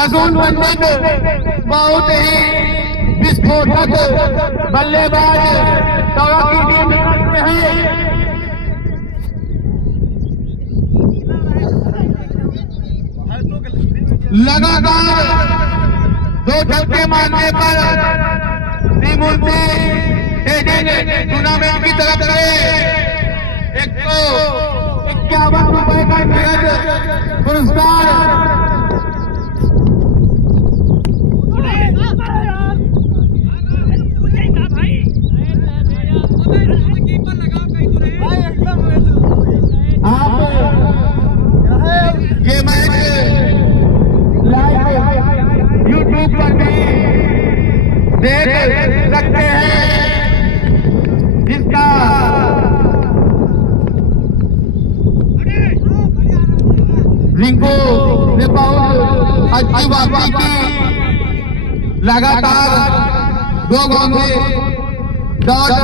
सगुन वंदित बहुत ही विस्फोटक बल्लेबाज तौरा की टीम हैं। लगातार 2 छक्के मारने पर त्रिमूर्ति ट्रेडिंग टूर्नामेंट की तरफ से 151 रुपए का नगद पुरस्कार आप ये मैच लाइव यूट्यूब पर भी देख सकते हैं, जिसका रिंकू ने बहुत अच्छी वापसी की। लगातार 2 गेंदें डॉट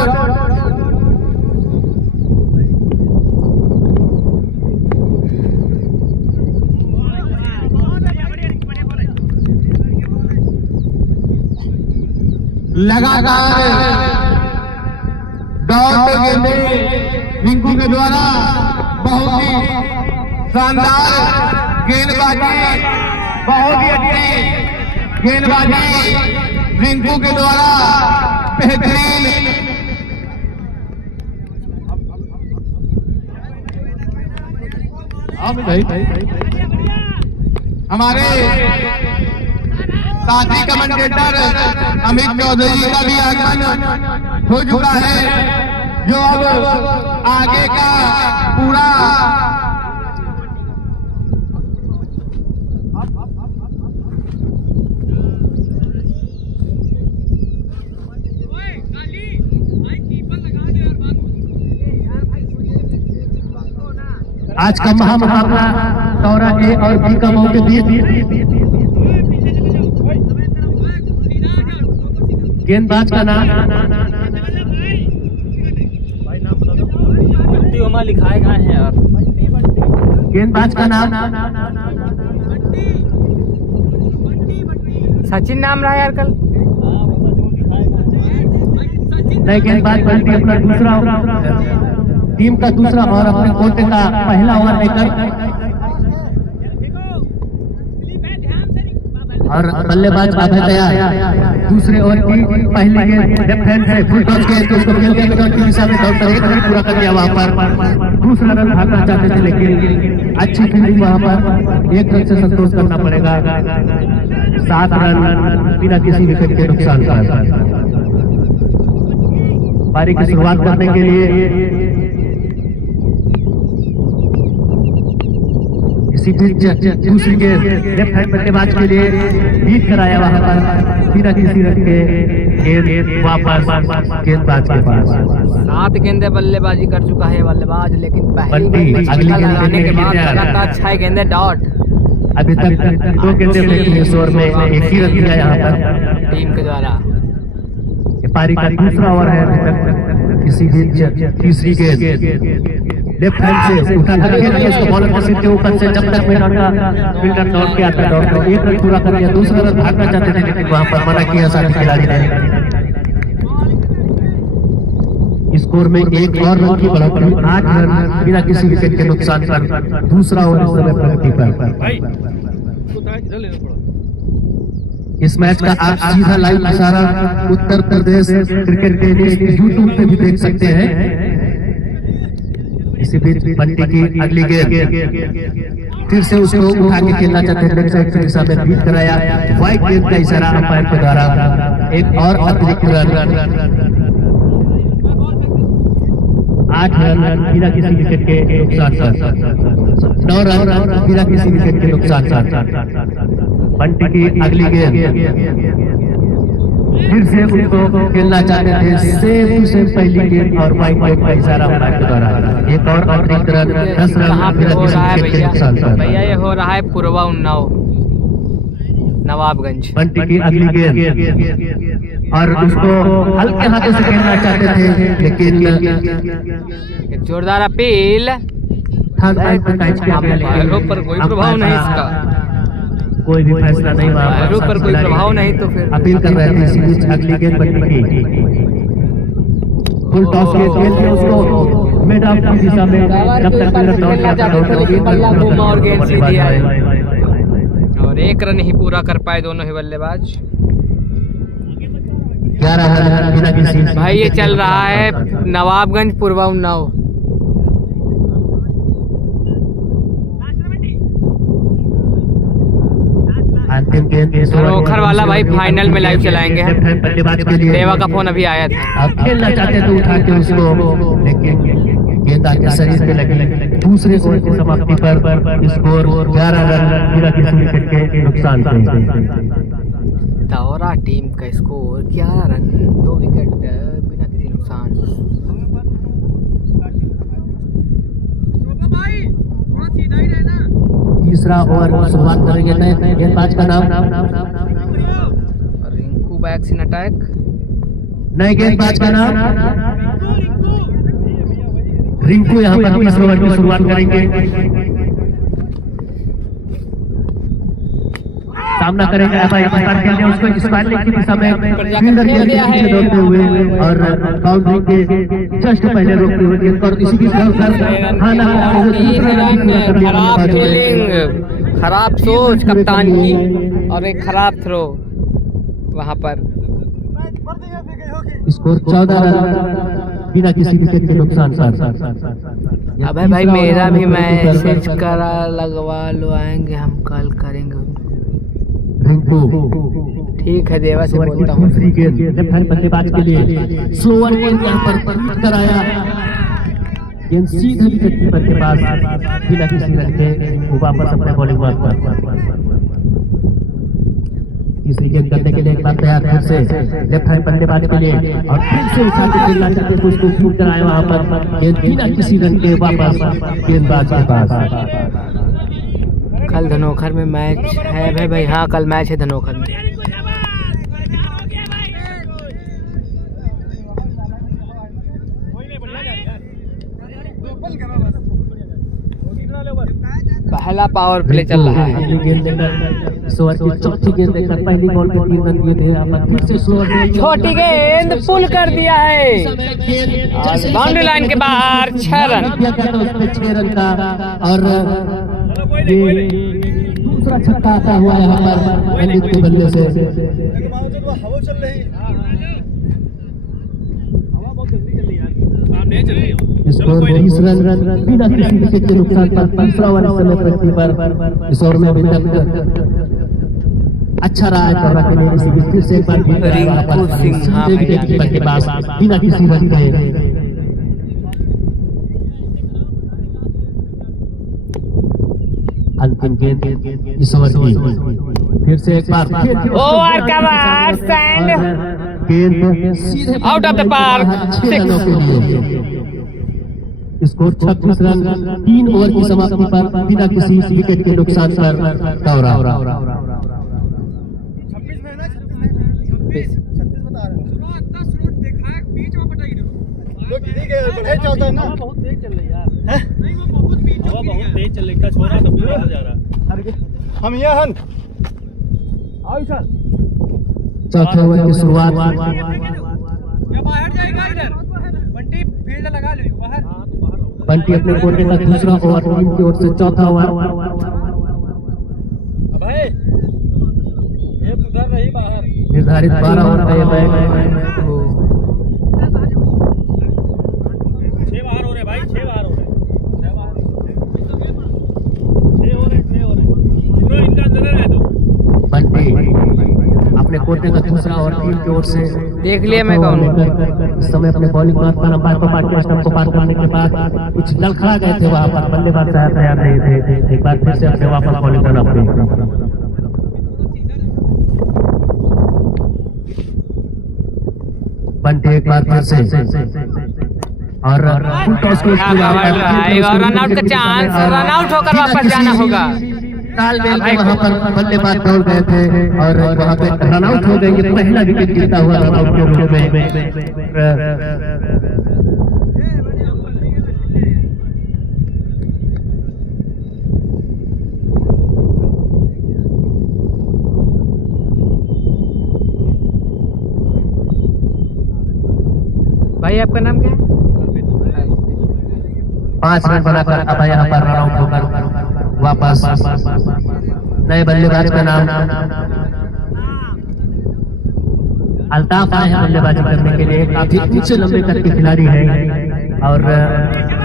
लगातार डॉट गेंदें रिंकू के द्वारा बहुत ही शानदार गेंदबाजी, बहुत ही अच्छी गेंदबाजी रिंकू के द्वारा बेहतरीन। हमारे साथी कमेंटेटर अमित चौधरी का भी आगमन हो चुका है, जो अब आगे का पूरा आज का महामुकाबला तौरा ए और बी का मऊ के बीच। गेंदबाज का नाम लिखा है कहाँ है यार? गेंदबाज का नाम सचिन नाम रहा यार कल। नए गेंदबाज बल्टी अपना दूसरा टीम का दूसरा और अपने कोटे का पहला ओवर लेकर और बल्लेबाज अभय तैयार दूसरे ओवर की पहले गेंद लेफ्ट हैंड से फुल टॉस गेंद उसको खेल दिया की दिशा में दौड़ता एक रन पूरा कर दिया। वहां पर दूसरा रन भागना चाहते थे, लेकिन अच्छी फील्डिंग वहां पर 1 रन से संतोष करना पड़ेगा। 7 रन बिना किसी विकेट के नुकसान का। पारी की शुरुआत करने के लिए इसी बीच दूसरी गेंद लेफ्ट हैंड बल्लेबाज के लिए बीट कराया वहां पर बिना किसी रन के गेंद वापस गेंदबाज के पास। 7 गेंदे बल्लेबाजी कर चुका है बल्लेबाज, लेकिन पहली गेंद अगली गेंद लगाने के बाद लगातार 6 गेंदें डॉट। अभी तक 2 गेंदें फेंकी इस ओवर में, 1 ही रन दिया यहाँ पर टीम के द्वारा। पारी का दूसरा ओवर है अभी तक। इसी बीच तीसरी गेंद लेफ्ट हैंड से उठा कर खेल के उसको बॉलर के सिर के ऊपर से जब तक फील्डर दौड़ के आता दौड़ के 1 रन पूरा कर दिया। दूसरा रन भागना चाहते थे, लेकिन वहां पर मना किया साथी खिलाड़ी ने। स्कोर में 1 और रन की बढ़ोतरी, 8 रन बिना किसी विकेट के नुकसान पर दूसरा ओवर इस समय प्रगति पर। इस मैच का आप सीधा लाइव प्रसारण Uttar Pradesh cricket tennis YouTube पे भी देख सकते हैं। इसी बीच बंटी की अगली गेंद फिर से उसको उठा के खेलना चाहते हैं, लेफ्ट साइड की दिशा में बीट कराया। वाइड गेंद का इशारा अंपायर के द्वारा। एक और अतिरिक्त रन, 8 रन बिना किसी विकेट के नुकसान पर। 9 रन बिना किसी विकेट के नुकसान पर। बंटी की अगली गेंद फिर से उनको खेलना चाहते थे, सेम पहली गेंद और वाइड का इशारा अंपायर के द्वारा। एक और अतिरिक्त रन, 10 रन बिना किसी विकेट के नुकसान पर। भैया ये हो रहा है पूर्वा उन्नाव नवाबगंज। बंटी की अगली गेंद और उसको हल्के हाथों से खेलना चाहते थे, लेकिन एक जोरदार अपील। थर्ड लाइन पर कैच किया गया, पर कोई प्रभाव नहीं इसका। कोई भी फैसला नहीं हुआ। पैरों पर कोई प्रभाव नहीं तो फिर अपील कर रहे थे इसी बीच अगली गेंद बंटी की फुल टॉस के खेल के उसको मिड ऑफ की दिशा में जब तक मिनट डाउन किया और गेंद सीधी आई और 1 रन ही पूरा कर पाए दोनों ही बल्लेबाज। 11 रन बिना किसी भाई ये चल रहा है नवाबगंज पूर्वा उन्नाव। अंतिम गेंद धनोखर वाला भाई फाइनल में लाइव चलाएंगे हम। बल्लेबाज के लिए देवा का फोन अभी आया था। अब खेलना चाहते तो उठा के उसको, लेकिन गेंद आके शरीर पे लगी। दूसरे ओवर की समाप्ति पर स्कोर 11 रन बिना किसी विकेट के नुकसान से। दौरा टीम का स्कोर 11 रन 2 विकेट बिना किसी नुकसान। तीसरा ओवर की शुरुआत करेंगे नए गेंदबाज का नाम रिंकू बैक्स इन अटैक। नए गेंदबाज का नाम रिंकू यहाँ पर 20 ओवर की शुरुआत करेंगे। सामना करेंगे उसको स्क्वायर लेग की दिशा में फील्डर के पीछे दौड़ते हुए और बाउंड्री के जस्ट पहले रोकते हुए गेंद और इसी की खराब फीलिंग, खराब सोच कप्तान की और एक खराब थ्रो वहां पर। स्कोर 14 रन बिना किसी विकेट के नुकसान से। अबे भाई मेरा भी मैसेज करा लगवा लो, आएंगे हम कल करेंगे। रिंकू ठीक है देवा से बोलता हूँ। दूसरी गेंद लेफ्ट हैंड बल्लेबाज के लिए स्लोअर गेंद यहाँ पर कराया। गेंद सीधे विकेट कीपर के पास बिना किसी रन के वो वापस अपने बॉलिंग मार्क पर। तीसरी गेंद करने के लिए एक बार तैयार फिर से लेफ्ट हैंड बल्लेबाज के लिए और फिर से उठा के खेलना चाहते थे उसको शूट कराया वहां पर। गेंद बिना किसी रन के वापस गेंदबाज के पास। कल धनोखर में मैच है भाई। हाँ कल मैच है धनोखर में। पहला पावर प्ले चल रहा है। चौथी गेंद देकर पहली बॉल पे 3 रन दिए थे। फिर से स्लोअर छोटी गेंद पुल कर दिया है बाउंड्री लाइन के बाहर। 6 रन 6 रन का और ये दूसरा छक्का आता हुआ यहाँ पर पंडित के बल्ले से। स्कोर 20 रन बिना किसी विकेट के नुकसान पर। तीसरा ओवर समय पृथ्वी पर इस ओवर में अभी तक अच्छा रहा है दौरा के लिए। इसी फिर से एक बार रिंकू सिंह विकेट कीपर के पास बिना किसी रन के। अंतिम गेंद इस ओवर की फिर से एक बार ओवर का बाद गेंद सीधे आउट ऑफ द पार्क। 6 रनों के लिए। स्कोर 36 रन 3 ओवर की समाप्ति पर बिना किसी विकेट के नुकसान पर दौरा। हम यहाँ चौथे ओवर की शुरुआत बंटी अपने कोटे का दूसरा ओवर टीम की ओर से चौथा ओवर। निर्धारित 12 ओवर का यह मैच। 6 बाहर हो रहे भाई, 6 बाहर हो रहे। इनका अंदर रह दो। बंटी अपने कोटे का दूसरा ओवर टीम की ओर से देख लिया मैं कौन। इस समय अपने बॉलिंग मार्क पर अंपायर को पार्टनर स्टंप को पार करने के बाद कुछ लड़खड़ा गए थे वहां पर। बल्लेबाज तैयार नहीं थे। एक बार फिर से अपने वापस बॉलिंग करना पड़ेगा। बंटी एक बार फिर से और फुल टॉस को रन आउट का चांस, रन आउट होकर वापस जाना होगा। तालमेल में वहां पर बल्लेबाज दौड़ गए थे और वहां पे रन आउट हो गए। ये पहला विकेट गिरता हुआ रन आउट के रूप में। भाई आपका नाम क्या है? 5 रन बनाकर अब यहाँ पर रन आउट होकर वापस नए बल्लेबाज का नाम अल्ताफ आए हैं बल्लेबाजी करने के लिए। काफी ऊंचे लंबे कद के खिलाड़ी हैं और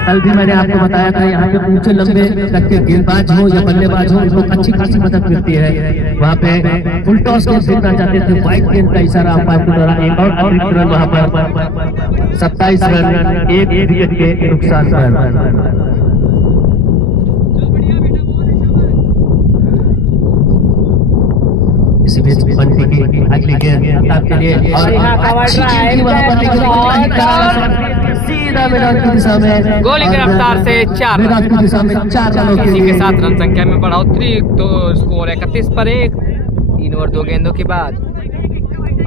कल भी मैंने आपको बताया था यहाँ पे ऊंचे लंबे कद के गेंदबाज हो या बल्लेबाज हो उनको अच्छी खासी मदद मिलती है। वहाँ पे फुल टॉस गेंद फेंकना चाहते थे, वाइट गेंद का इशारा अंपायर के द्वारा एक और अतिरिक्त रन वहाँ पर 27 रन 1 विकेट के नुकसान पर। इसी बीच बंटी की अगली गेंद अल्ताफ के लिए और अच्छी गेंद थी वहाँ पर, लेकिन नहीं करा, सीधा मैदान की दिशा में गोली की रफ्तार से 4 मैदान की दिशा में 4 रनों के इसी के लिए साथ रन संख्या में बढ़ोतरी। तो स्कोर 31 पर 1, 3 ओवर 2 गेंदों के बाद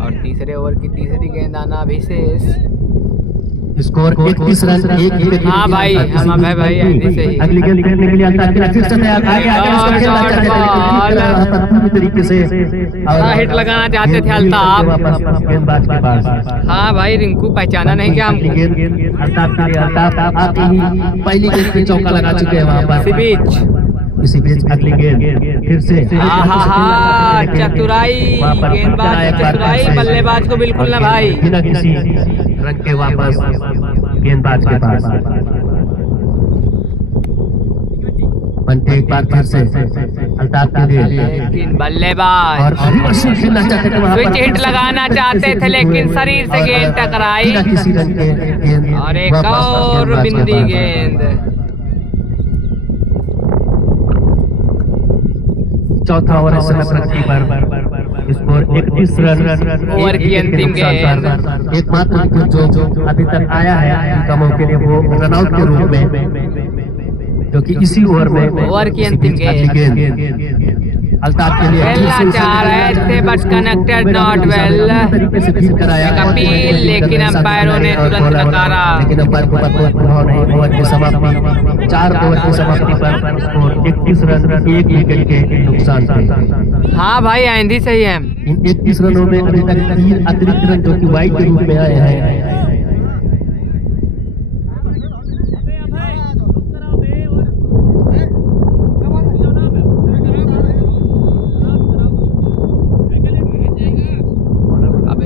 और तीसरे ओवर की तीसरी गेंद आना अभी शेष। Score 31 run 1 wicket. हाँ भाई, हम भाई ऐसे ही अगली गेंद खेलने के लिए अल्ताफ के लिए फिर से तैयार, आगे आगे उसको खेलना चाहते थे लेकिन पूरी तरीके से हिट लगाना चाहते थे अल्ताफ। वापस गेंदबाज के पास। हाँ भाई, रिंकू पहचाना नहीं क्या हमको? अल्ताफ के लिए अल्ताफ आते ही पहली गेंद पे चौका लगा चुके हैं वहाँ पर। इसी बीच अगली गेंद फिर से चतुराई, गेंदबाज की चतुराई, बल्लेबाज को बिल्कुल ना भाई। बिना किसी रन के वापस गेंदबाज के पास। बनते एक बार फिर से अल्ताफ के लिए लेकिन बल्लेबाज और खेलना चाहते थे वहाँ पर, स्विच हिट लगाना चाहते थे लेकिन शरीर से गेंद टकराई बिना किसी रन के गेंद और एक वापस और गेंदबाज के बिंदी पास। गेंद। चौथा ओवर पर स्कोर 31 रन ओवर की अंतिम गेंद। एकमात्र विकेट जो अभी तक आया है कमों के लिए वो रनआउट के रूप में, जो कि इसी ओवर में ओवर की अंतिम गेंद। अल्ताफ के लिए खेलना चाह रहे थे बट कनेक्टेड नॉट वेल। तरीके से फील कराया अपील, लेकिन अंपायरों ने तुरंत नकारा। लेकिन अंपायर को पता प्रभाव नहीं। ओवर की समाप्ति 4 ओवर की समाप्ति पर स्कोर 31 रन 1 विकेट के नुकसान पर। हाँ भाई, आंधी सही है। इन 31 रनों में अभी तक 3 अतिरिक्त रन जो कि वाइड के रूप में आए हैं।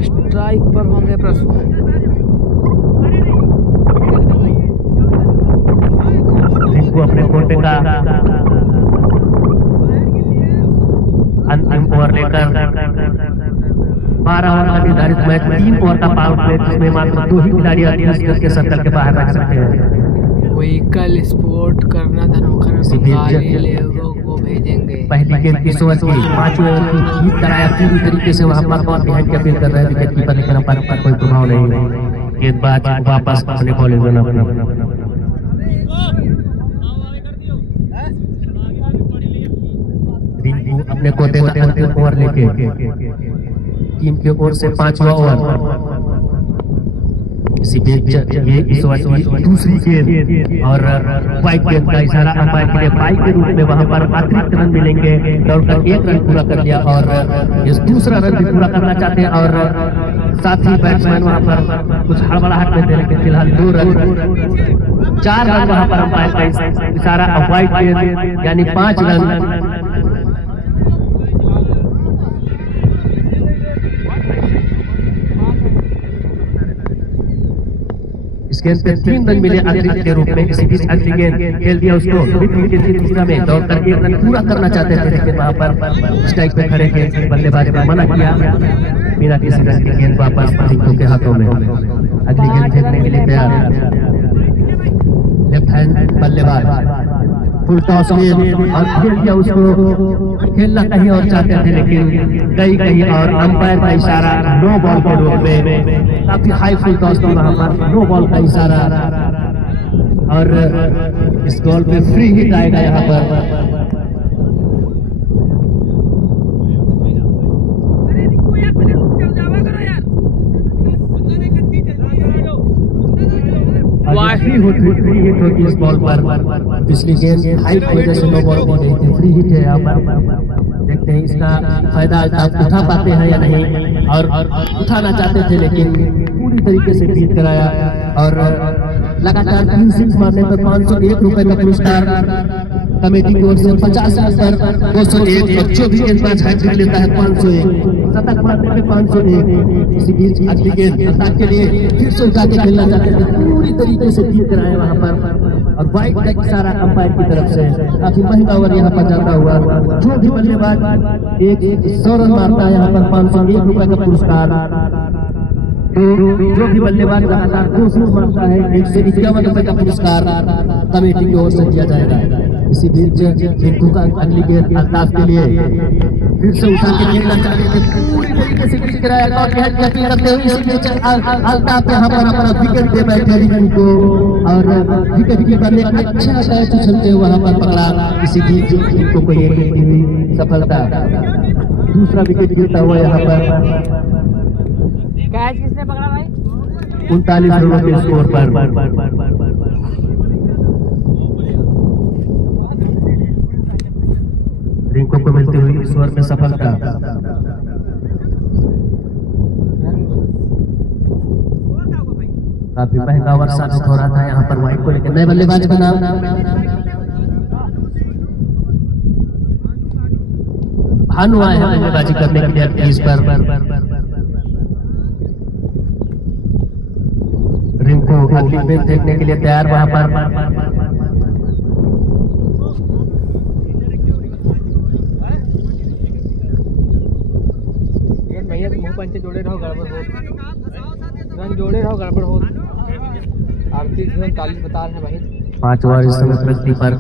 स्ट्राइक पर होंगे प्रश्न। रिंकू अपने कोटे का अंतिम ओवर लेकर 12 ओवर का निर्धारित मैच 3 ओवर का पावर प्ले जिसमें मात्र 2 ही खिलाड़ी 30 गज के सर्कल के बाहर रख सकते हैं। व्हीकल स्पोर्ट करना धनोखर लोगों को भेजेंगे। पहली गेंद इस ओवर की 5वें ओवर की जीत कराया पूरी तरीके से वहां पर और बिहाइंड की अपील कर रहे हैं विकेट कीपर, लेकिन अंपायर पर कोई प्रभाव नहीं। गेंदबाज वापस अपने बॉलिंग जोन अपना रिंकू अपने कोटे का अंतिम ओवर लेके टीम के ओर से 5वां ओवर। इसी बीच ये इस ओवर की दूसरी गेंद और वाइड गेंद का इशारा अंपायर के लिए बाई के रूप में वहां पर अतिरिक्त रन मिलेंगे। दौड़कर 1 रन पूरा कर लिया और इस दूसरा रन भी पूरा करना चाहते हैं और साथ ही बैट्समैन वहां पर कुछ हड़बड़ाहट में थे, लेकिन फिलहाल 2 रन 4 रन वहां पर अंपायर का इशारा वाइड गेंद यानी 5 रन। इस गेंद पे 3 रन मिले अतिरिक्त के रूप में। इसी बीच अगली गेंद खेल दिया उसको तीसरा में दौड़कर 1 रन पूरा करना चाहते थे, लेकिन वहां पर स्ट्राइक पे खड़े थे बल्लेबाज ने मना किया। बिना किसी रन की गेंद वापस रिंकू के हाथों में। अगली गेंद खेलने के लिए तैयार लेफ्ट हैंड बल्लेबाज फुल टॉस गेंद और खेल दिया उसको। खेलना कहीं और चाहते थे लेकिन कहीं और अंपायर का इशारा नो बॉल के रूप में। काफी हाई फुल टॉस था वहां पर, नो बॉल का इशारा और इस बॉल पे फ्री हिट आएगा यहाँ पर। फ्री हिट होगी इस बॉल पर। पिछली गेंद हाइट की वजह से नो बॉल दी गई थी, फ्री हिट है यहाँ पर। देखते हैं इसका फायदा अल्ताफ उठा पाते हैं या नहीं, और उठाना चाहते थे लेकिन पूरी तरीके से बीट कराया और लगातार 3 सिक्स मारने पर 501 रुपए का पुरस्कार कमेटी की ओर से, 50 रन पर 201 और जो भी गेंदबाज हैट्रिक लेता है 501, शतक मारने पे 501। इसी बीच अगली गेंद अटैक के लिए फिर से उठा के खेलना चाहते थे, पूरी तरीके से ठीक कराए वहां पर और वाइड का इशारा अंपायर की तरफ से। काफी महंगा ओवर यहाँ पर जाता हुआ, जो भी बल्लेबाज एक 100 रन मारता है यहाँ पर 501 रुपए का पुरस्कार, जो भी बल्लेबाज लगातार 200 मारता है 151 रुपए का पुरस्कार कमेटी की ओर से दिया जाएगा। इसी बीच रिंकू का अगली गेंद अल्ताफ के लिए फिर से उठा के खेलना चाहते थे, पूरी तरीके से ठीक कराया और यकीन करते हुए इसी बीच अल्ताफ यहाँ पर अपना विकेट दे बैठे रिंकू को और विकेट कीपर ने अच्छा कैच उछलते हुए वहां पर पकड़ा। इसी बीच रिंकू को ये मिलती हुई सफलता, दूसरा विकेट गिरता हुआ यहाँ पर कैच किसने पकड़ा भाई? 39 रनों के स्कोर पर रिंकू को मिलती हुई इस ओवर में सफलता। काफी महंगा ओवर साबित हो रहा था यहाँ पर वाइड को लेकर। नए बल्लेबाज का नाम भानु आए हैं बल्लेबाजी करने के लिए क्रीज पर। रिंकू अगली गेंद देखने के लिए तैयार वहां पर। भैया मुंह पंचे जोड़े रहो गड़बड़ हो, रंग जोड़े रहो गड़बड़ हो। 38 रन 40 बता रहे हैं भाई। 5 ओवर इस समय प्रगति पर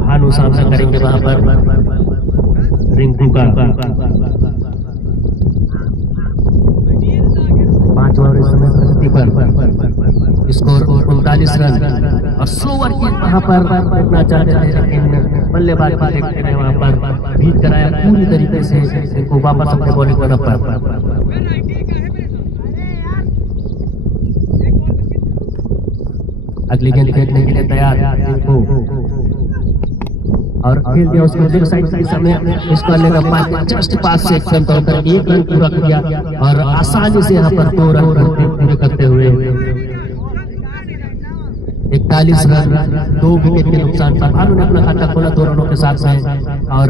भानु सामना करेंगे वहां पर रिंकू का। 5 ओवर इस समय प्रगति पर, स्कोर 39 रन और स्लोवर की वहां पर देखना चाहते थे लेकिन बल्लेबाज को देखते रहे वहां पर बीट कराया पूरी तरीके से इनको वापस अपने बॉलिंग पर। अगली गेंद खेलने के लिए तैयार इनको और खेल दिया उसमें लेग साइड से समय इसका लेगा जस्ट पास से एकदम तोड़कर 1 रन पूरा किया और आसानी से यहाँ पर 2 रन पूरे करते हुए 41 रन 2 विकेट के नुकसान पर भानु ने अपना खाता खोला 2 रनों के साथ और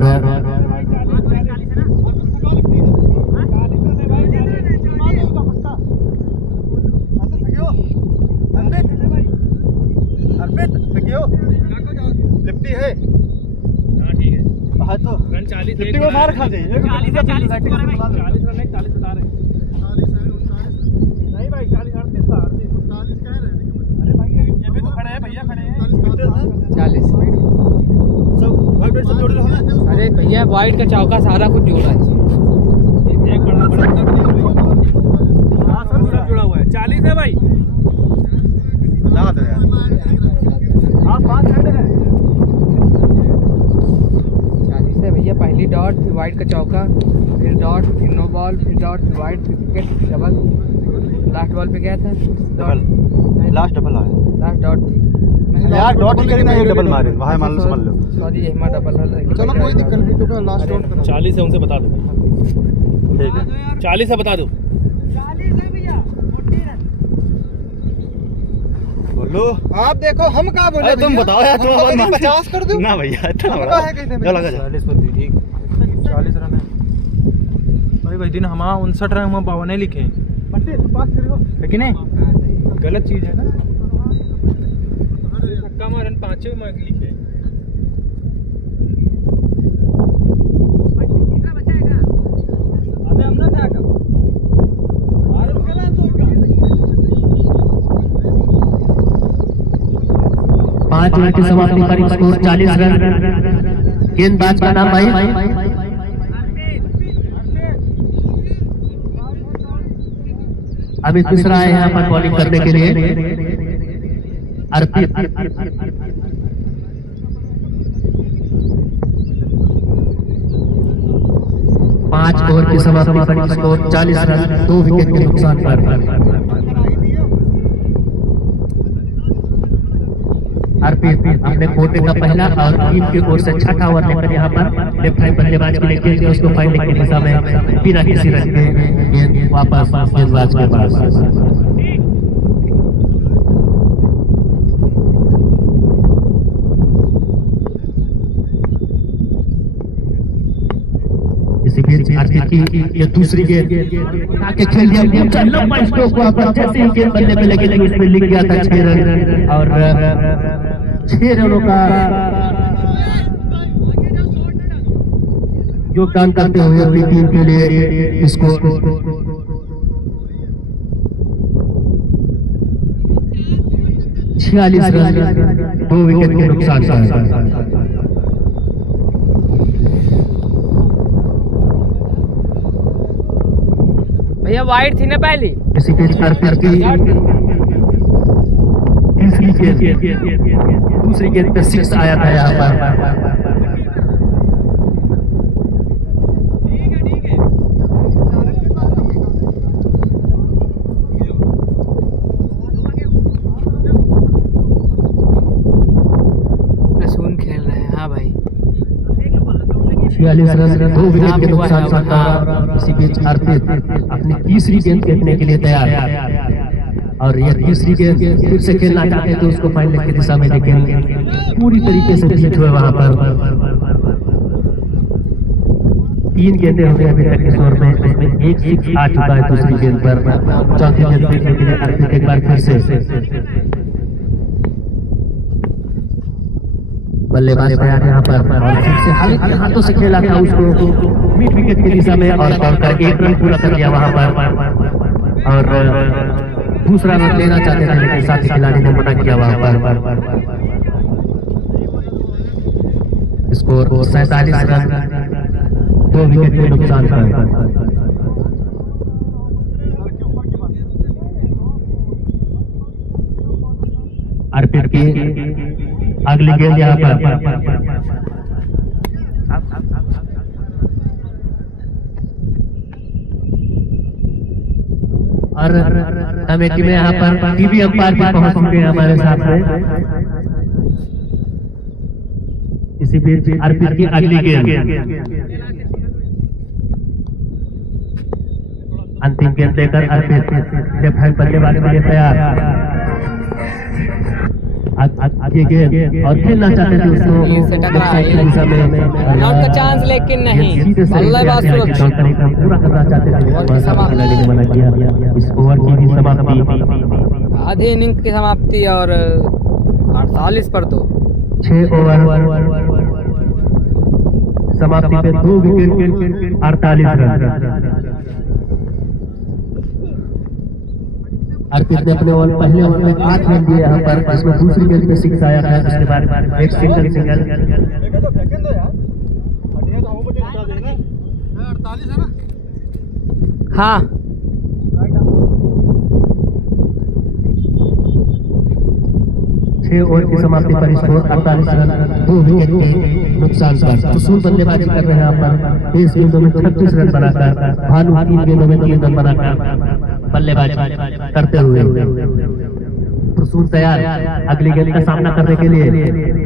लिफ्टी है तो रन 40 लिफ्टी को मार खा जाए 40 रन 40 बता रहे नहीं भाई 40 38 कह रहे हैं। अरे भाई ये भी तो खड़े हैं भैया, खड़े हैं 40 सब वाइड सब जोड़ रहे हो ना। अरे भैया वाइड का चौका सारा कुछ जोड़ा है, एक बड़ा सब जुड़ा हुआ है। 40 है भाई, बता दो यार आप 5 हेड है। 40 है भैया। पहली डॉट फिर वाइड का चौका फिर डॉट फिर नो बॉल फिर डॉट फिर वाइड फिर विकेट डबल। लास्ट बॉल पे क्या था? डबल, लास्ट डबल आया, लास्ट डॉट थी यार डॉट ही करी ना, एक डबल मारे वहां मान लो समझ लो। सॉरी यही मार डबल है। चलो कोई दिक्कत नहीं, तो लास्ट आउट करो। 40 है उनसे बता दो, ठीक है 40 है बता दो। 40 है भैया 40 रन। बोलो आप देखो हम कहाँ बोले, तुम बताओ यार, तुम 50 कर दो ना भैया इतना हम बड़ा कहाँ है कहते हैं? लगा 40 पर दी, ठीक 40 रन है भाई। भाई दिन हमारा 59 रन हम 52 लिखे हैं, पास करो है कि नहीं? गलत चीज है ना, छक्का मारन 5 में लिखे। अबे हमने क्या कहा? पांच ओवर की समाप्ति पर स्कोर 40 रन। गेंदबाज का नाम भाई अभी तीसरा है यहाँ पर बॉलिंग करने के लिए अर्पित। 5 ओवर की समाप्ति पर स्कोर 40 रन 2 विकेट के नुकसान पर। अर्पित अपने कोटे का पहला और टीम की ओर से छठा ओवर लेकर यहाँ पर लेफ्ट हैंड बल्लेबाज के लिए खेलते हैं, उसको फाइनल की दिशा में बिना किसी रन के गेंद वापस गेंदबाज के पास। इसी बीच अर्पित की ये दूसरी गेंद आके खेल दिया, ऊंचा लंबा स्ट्रोक वहां पर जैसे ही गेंद बल्ले पे लगी थी उसमें लिख गया था 6 रन और 6 रनों का योगदान करते हुए अपनी टीम के लिए इसको 46 रन 2 विकेट के नुकसान से। भैया वाइड थी ना पहली। इसी बीच अर्पित की दूसरी गेंद पे 6 आया था यहाँ पर। प्रसून खेल रहे हैं। हाँ भाई 46 रन 2 विकेट के नुकसान से। इसी बीच अर्पित अपनी तीसरी गेंद फेंकने के लिए तैयार और यह तीसरी गेंद फिर से खेलना चाहते थे उसको फाइनल की दिशा में, लेकिन पूरी तरीके से बीट हुए वहां पर। 3 गेंदें हो गई अभी तक इस ओवर में, उसमें 1 6 आ चुका है दूसरी गेंद पर। चौथी गेंद फेंकने के लिए अर्पित एक बार फिर से बल्लेबाज तैयार यहाँ पर और फिर से हल्के हाथों से खेला था उसको मिड विकेट की दिशा में और दौड़कर 1 रन पूरा कर लिया वहां पर और दूसरा रन लेना चाहते थे लेकिन साथी खिलाड़ी ने मना किया वहां पर। स्कोर 47 रन 2 विकेट के नुकसान पर। अर्पित की अगली गेंद यहाँ पर और कमेटी में यहाँ पर टीवी अंपायर भी पहुंच चुके हैं हमारे साथ में। इसी बीच अर्पित की अगली गेंद, अंतिम गेंद लेकर अर्पित लेफ्ट हैंड बल्लेबाज के लिए तैयार। आगे गेंद और खेलना चाहते थे उसको नॉट का चांस लेकिन नहीं, बल्लेबाज पूरा करना चाहते थे, मना किया। इस ओवर की भी समाप्ति, आधे इनिंग की समाप्ति और 48 पर 2। 6 ओवर समाप्ति पे 2 विकेट 48 रन। अर्पित ने अपने ओवर पहले ओवर में 8 रन दिए यहाँ पर, इसमें दूसरी गेंद पे 6 आया था, उसके बाद एक सिंगल। हाँ 6 ओवर की समाप्ति पर स्कोर 48 रन 2 विकेट के नुकसान पर। प्रसून बल्लेबाजी कर रहे हैं यहाँ पर, 23 गेंदों में 36 रन बनाकर, भानु 3 गेंदों में 3 रन बनाकर बल्लेबाजी करते हुए। प्रसून तैयार अगली गेंद का सामना करने के लिए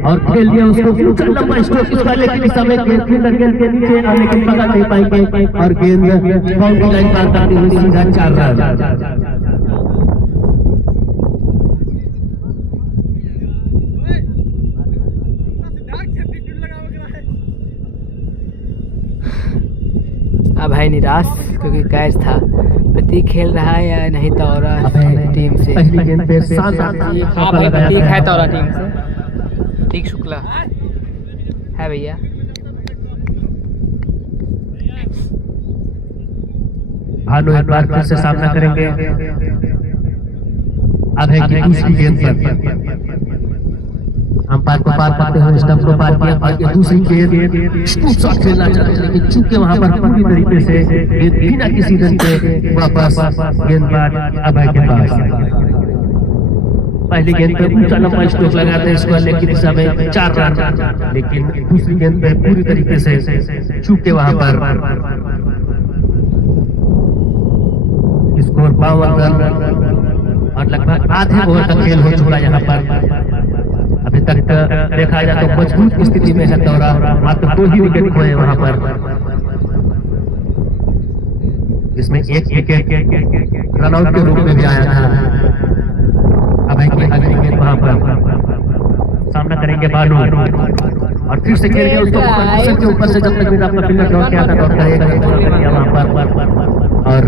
और खेल दिया उसको लंबा स्ट्रोक इस वाले के समय फील्डर गेंद के नीचे लेकिन पकड़ नहीं पाएंगे और गेंद बाउंड्री लाइन पार करते हुए सीधा 4 रन। अब भाई निराश क्योंकि कैच था। प्रतीक खेल रहा है या नहीं तौरा टीम से। पहली गेंद पे 7 हाँ भाई प्रतीक है तौरा टीम से, प्रतीक शुक्ला है भैया। भानु एक बार फिर से सामना करेंगे। अब है कि दूसरी गेंद पर अंपायर को पार करते हुए स्टंप को पार किया और ये दूसरी गेंद स्कूप शॉट खेलना चाहते थे लेकिन चूंकि वहां पर पूरी तरीके से गेंद बिना किसी रन के वापस गेंदबाज अभय के पास। पहली गेंद पे ऊंचा लंबा स्ट्रोक लगाते हैं इसको लेग की दिशा में 4 रन, लेकिन दूसरी गेंद पे पूरी तरीके से चूके वहां पर स्कोर 52 रन और लगभग आधे ओवर का खेल हो चुका यहाँ पर। अभी तक देखा जाए तो मजबूत स्थिति में है दौरा, मात्र 2 ही विकेट खोए वहां पर, जिसमें एक विकेट रनआउट के रूप में भी आया था। अभय की अगली गेंद वहां पर सामना करेंगे बालू, और फिर से खेल उसको ऊपर से जब तक अपना फील्डर दौड़ के आता दौड़ करेगा वहां पर, और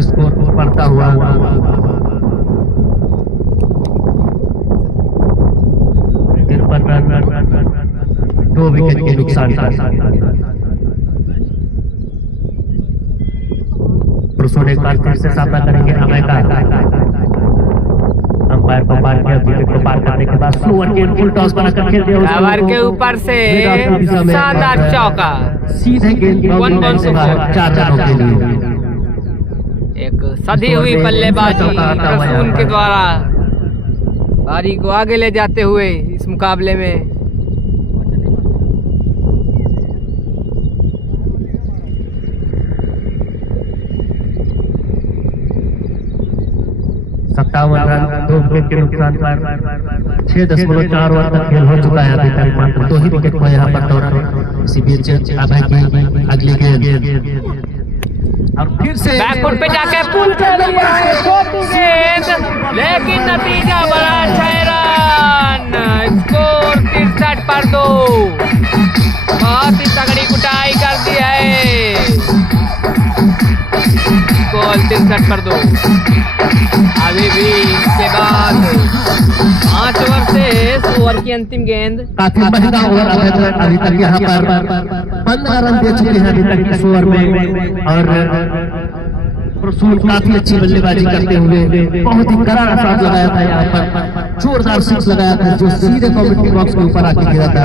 स्कोर बढ़ता हुआ 53 रन 2 विकेट के नुकसान का। पुरुषों एक बार फिर से सामना करेंगे अभय का। अंपायर को पार किया, विकेट को पार करने के बाद स्लोअर गेंद फुल टॉस बनाकर खेल दिया कवर के ऊपर से शानदार चौका, सीधे गेंद 4 रनों के लिए। एक सधी हुई बल्लेबाजी रसूल के द्वारा पारी को आगे ले जाते हुए इस मुकाबले में। 57 रन 2 विकेट के नुकसान पर 6.4 ओवर तक खेल हो चुका है। अभी तक मात्र 2 ही विकेट को यहाँ पर दौड़ा। इसी बीच अभय की अगली गेंद और फिर से बैकफुट पे जाके पुल कर लिया है गेंद, लेकिन नतीजा बड़ा 6 रन, स्कोर 63 पर 2। बहुत ही तगड़ी कुटाई कर दी है, स्कोर 63 पर 2। अभी भी इसके बाद 5 ओवर से ओवर की अंतिम गेंद। काफी महंगा ओवर अभी तक यहाँ पर 15 रन दे चुके हैं अभी तक इस ओवर में, और रसूल काफी अच्छी बल्लेबाजी करते हुए बहुत ही करारा शॉट लगाया था, यहाँ पर जोरदार 6 लगाया था जो सीधे कमेंट्री बॉक्स के ऊपर आके गिरा था।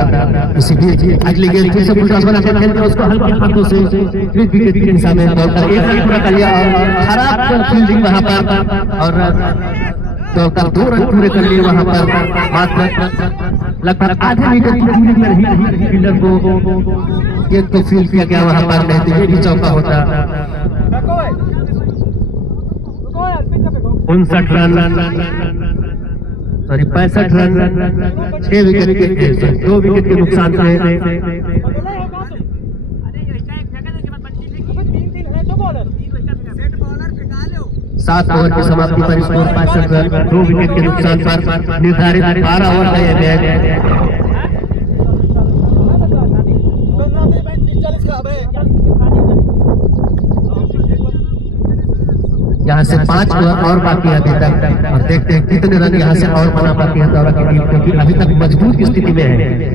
इसी बीच अगली गेंद फिर से फुल टॉस बनाकर खेलते उसको हल्के हाथों से विकेट के दिशा में दौड़कर 1 रन पूरा कर लिया, और खराब फील्डिंग वहां पर, और दौड़कर 2 रन पूरे कर लिए वहां पर। मात्र लगभग आधे मीटर की दूरी में ही फील्डर को गेंद को फील्ड किया गया वहां पर, नहीं तो ये भी चौका होता। 59 रन सॉरी 65 रन 6 विकेट के 2 विकेट के नुकसान से 7 ओवर की समाप्ति पर स्कोर 65 रन 2 विकेट के नुकसान पर निर्धारित 12 ओवर का यह मैच। यहाँ से 5 ओवर और बाकी है अभी तक, और देखते हैं कितने रन यहाँ से और बना पाती है दौरा की टीम, क्योंकि अभी तक मजबूत स्थिति में है।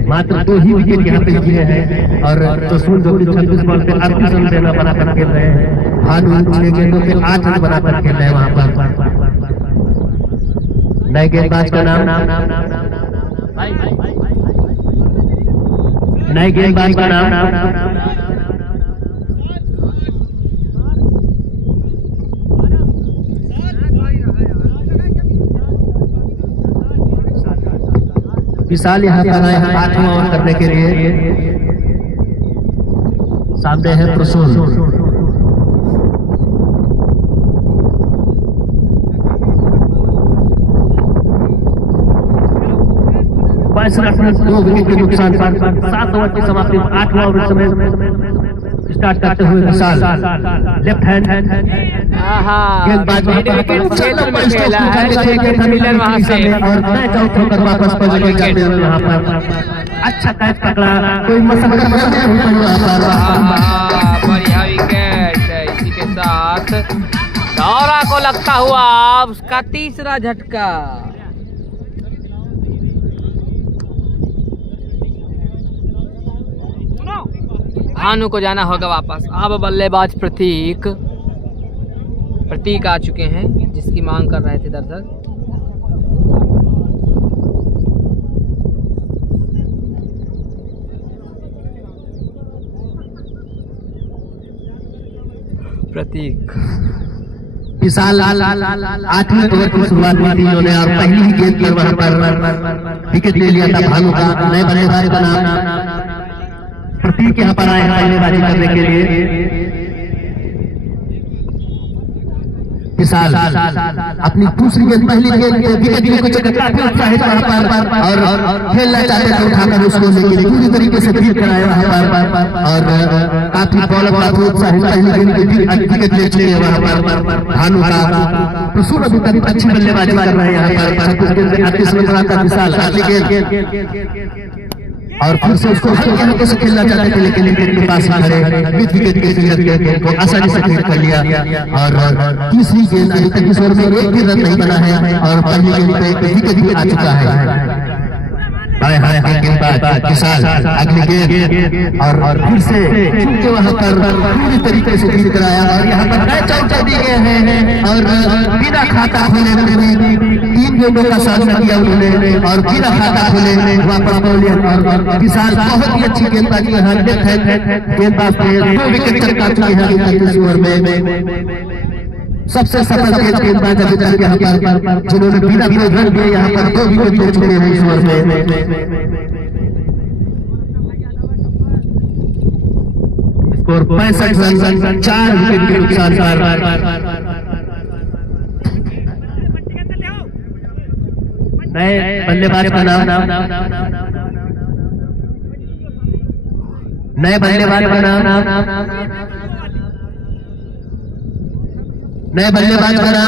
मात्र 2 ही विकेट यहाँ पे गिरे हैं, और रसूल जो 26 बॉल पे 38 रन देना बनाकर खेल रहे हैं। भानु 6 गेंदों पे 8 रन बनाकर खेल रहे हैं वहां पर। नए गेंदबाज का नाम नए गेंदबाज का नाम विशाल यहाँ पर आए हैं 8वां ओवर करने के लिए। सामने है प्रसूल। रन 2 विकेट के नुकसान पर 7 ओवर की समाप्ति 8वां ओवर समय स्टार्ट करते हुए विशाल लेफ्ट हैंड गेंदबाज वहां से, और मैच आउट होकर वापस पहुंच जाते हुए वहां पर अच्छा कैच पकड़ा, कोई मसला बढ़िया विकेट। इसी के साथ दौरा को लगता हुआ उसका 3रा झटका। भानु को जाना होगा वापस। अब बल्लेबाज प्रतीक आ चुके हैं, जिसकी मांग कर रहे थे दर्शक। प्रतीक विशाल 8वें ओवर की शुरुआत हुई थी इन्होंने, और पहली ही गेंद पर वहां पर विकेट ले लिया था भानु का। नए बल्लेबाज का नाम प्रतीक यहाँ पर आए हैं बल्लेबाजी करने के लिए। विशाल अपनी दूसरी गेंद पहली गेंद विकेट के कुछ काफी उत्साहित और खेलना चाहते थे, उठाकर उसको लेकिन पूरी तरीके से फील्ड कराया वहां पर और काफी बॉलर काफी उत्साहित पहली गेंद के विकेट ले चुके हैं वहां पर भानु का। तो सूरज अभी तक अच्छी बल्लेबाजी कर रहे हैं यहाँ पर 38 नंबर आता विशाल अगली गेंद और फिर से उसको हल्के से खेलना चाहते थे लेकिन विकेट के पास खड़े विद विकेट के फील्डर गेंद को आसानी से खेल कर लिया। और तीसरी गेंद अभी तक इस ओवर में एक भी रन नहीं बना है और पहली गेंद पे विकेट भी आ चुका है। गेंदबाज विशाल अगली गेंद और फिर से चूंकि वहां पर पूरी तरीके से फील्ड कराया और यहाँ पर कैच आउट कर दिए गए हैं और बिना खाता खोले 3 गेंदों का सामना किया उन्होंने और बिना खाता खोले वापस पहुंच लिया। और विशाल बहुत ही अच्छी गेंदबाजी है, गेंदबाज ने 2 विकेट चटका चुके हैं इस ओवर में। सबसे सफल गेंदबाज अभी तक यहाँ पर जिन्होंने बिना कोई रन दिए यहाँ पर 2 विकेट ले चुके हैं इस ओवर में। स्कोर 65 रन 4 विकेट के नुकसान पर। नए बल्लेबाज का नाम नए बल्लेबाज का नाम नए बल्लेबाज का नाम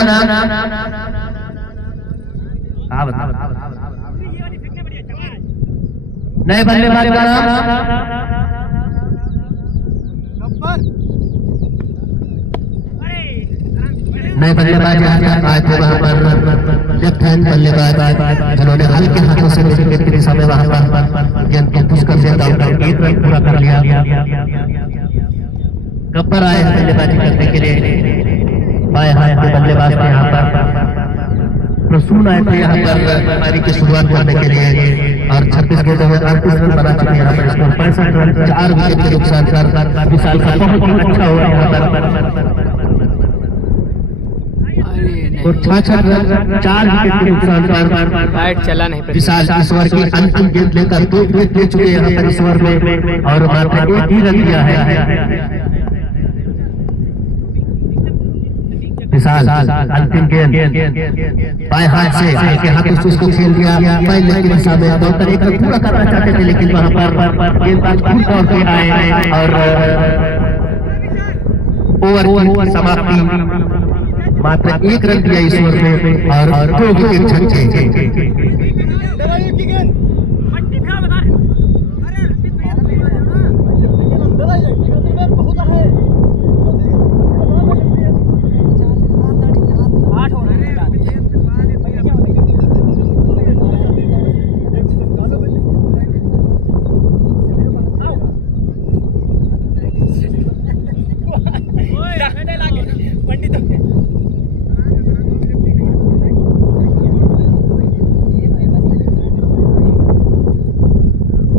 नए बल्लेबाज का नाम नए बल्लेबाज आए थे वहां पर लेफ्ट हैंड बल्लेबाज जिन्होंने हल्के हाथों से विकेट की दिशा में वहां पर गेंद को पुश कर दिया, 1 रन पूरा कर लिया। गब्बर आए हैं बल्लेबाजी करने के लिए, बाएं हाथ के बल्लेबाज थे यहाँ पर प्रसून आए थे यहाँ पर पारी की शुरुआत करने के लिए और 26 गेंदों में 38 रन बना चुके यहाँ पर। स्कोर 65 रन 4 विकेट के नुकसान पर। विशाल का बहुत ही अच्छा हुआ यहाँ पर और 66 रन 4 विकेट के नुकसान पर। लाइट चला नहीं विशाल इस ओवर की अंतिम गेंद लेकर 2 विकेट ले चुके यहाँ पर इस ओवर में और मात्र 1 ही रन दिया है। विशाल अंतिम गेंद बाएं हाथ से आगे हाथ से उसको खेल दिया पहले की दिशा में दौड़कर एक पूरा करना चाहते थे लेकिन वहां पर गेंदबाज खुद दौड़ के आए और ओवर की समाप्ति मात्र 1 रन दिया इस ओवर में और 2 विकेट छक्के।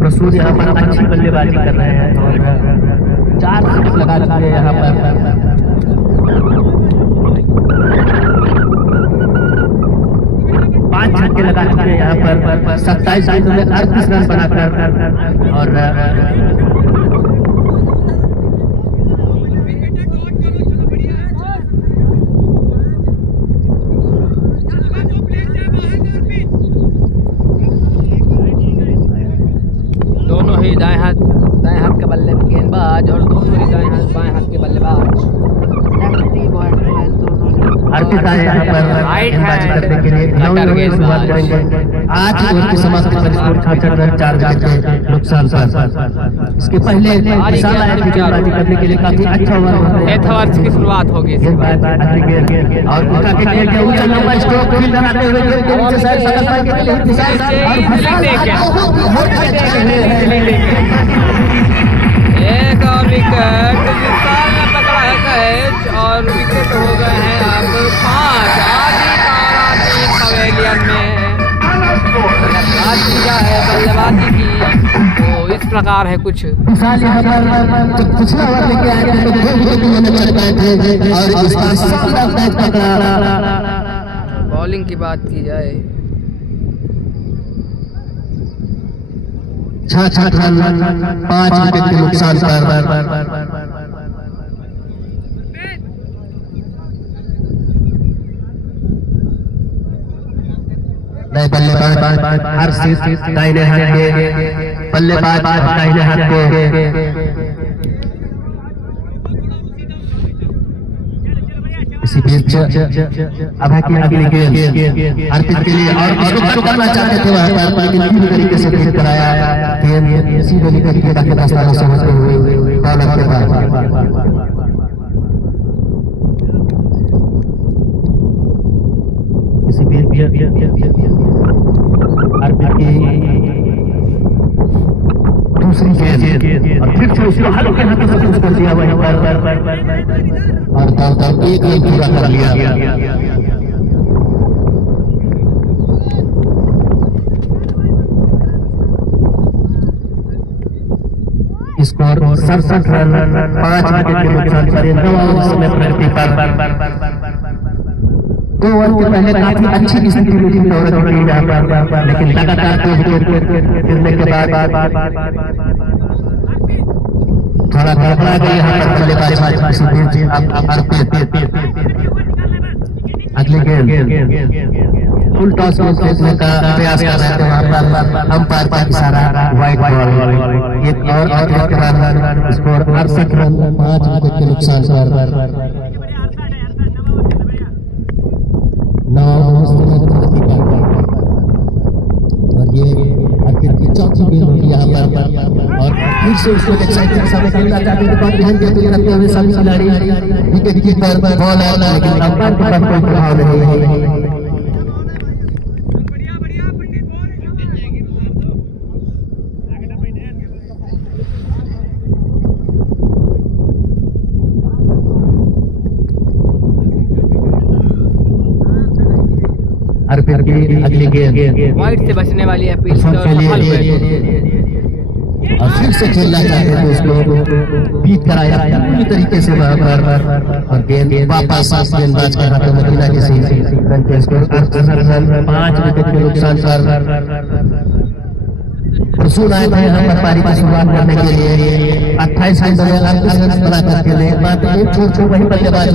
प्रसून यहाँ पर अच्छी बल्लेबाजी कर रहे हैं और 4 छक्के लगा चुके हैं यहाँ पर। 5 छक्के लगा चुके हैं यहाँ पर 27 गेंदों में 38 रन बनाकर और दोनों ही दाएं हाथ के बल्ले गेंदबाज और दोनों ही बाएं हाथ के बल्लेबाज अर्पित आए यहाँ पर गेंदबाजी करने के लिए शुरुआत करेंगे। आज ओवर की समाप्ति पर स्कोर 66 रन 4 विकेट के नुकसान पर। इसके पहले विशाल आए थे गेंदबाजी करने के लिए, काफी अच्छा ओवर की शुरुआत होगी और उनका खेल के ऊंचा लंबा स्ट्रोक फील्ड बनाते हुए गेंद के नीचे साइड सकल पार के लिए विशाल एक और विकेट विशाल ने पकड़ा है कैच और विकेट हो गए हैं अब 5। आधी तारा 3 पवेलियन में आज किया है बल्लेबाजी की। तो इस प्रकार है कुछ विशाल यहाँ पर जब पिछला ओवर लेके आए थे तो 2 विकेट नहीं कर पाए थे और इस बार शानदार कैच पकड़ा। बॉलिंग की बात की जाए 66 रन 5 विकेट के नुकसान पर। नए बल्लेबाज हर्षित दाहिने हाथ के बल्लेबाज दाहिने हाथ के इसी बीच अभय की अगली गेंद अर्पित के लिए और करना चाहते थे वहां पर लेकिन पूरी तरीके से खेल कराया गेंद सीधे विकेट के दाखिल रास्ता समझते हुए बॉलर के पास। इसी बीच अर्पित की दूसरी गेंद और फिर से उसको हल्के हाथों से पुश कर दिया वहीं पर और तब एक पूरा कर लिया। स्कोर 67 रन 5 विकेट के नुकसान पर 9 ओवर समय प्रगति पर 2 ओवर के पहले काफी अच्छी स्थिति में थी दौड़ रही यहाँ पर लेकिन लगातार 2 विकेट गिरने के बाद थोड़ा गड़बड़ा गई यहाँ पर बल्लेबाज अगली गेंद फुल टॉस में फेंकने का प्रयास कर रहे थे वहाँ पर अंपायर का इशारा वाइड बॉल। एक और स्कोर 68 रन 5 विकेट के नुकसान पर 9 और ये अर्पित की चौथी गेंद होगी यहाँ पर और फिर से उसको एक्साइटिंग समय खेलना चाहते थे पर ध्यान देते रहते हुए सभी खिलाड़ी विकेट कीपर बॉल आउट लेकिन अंपायर के पास कोई प्रभाव नहीं है। अर्पित की अगली गेंद वाइड से बचने वाली अपील सफल हुए और फिर से खेलना चाहते थे उसको बीट कराया पूरी तरीके से वहां पर और गेंद वापस गेंदबाज के हाथों में बिना किसी रन के स्कोर 5 विकेट के नुकसान पर प्रसून आए थे यहाँ पर पारी की शुरुआत करने के लिए 28 रन बनाकर खेले मात्र एक छोड़ वही बल्लेबाज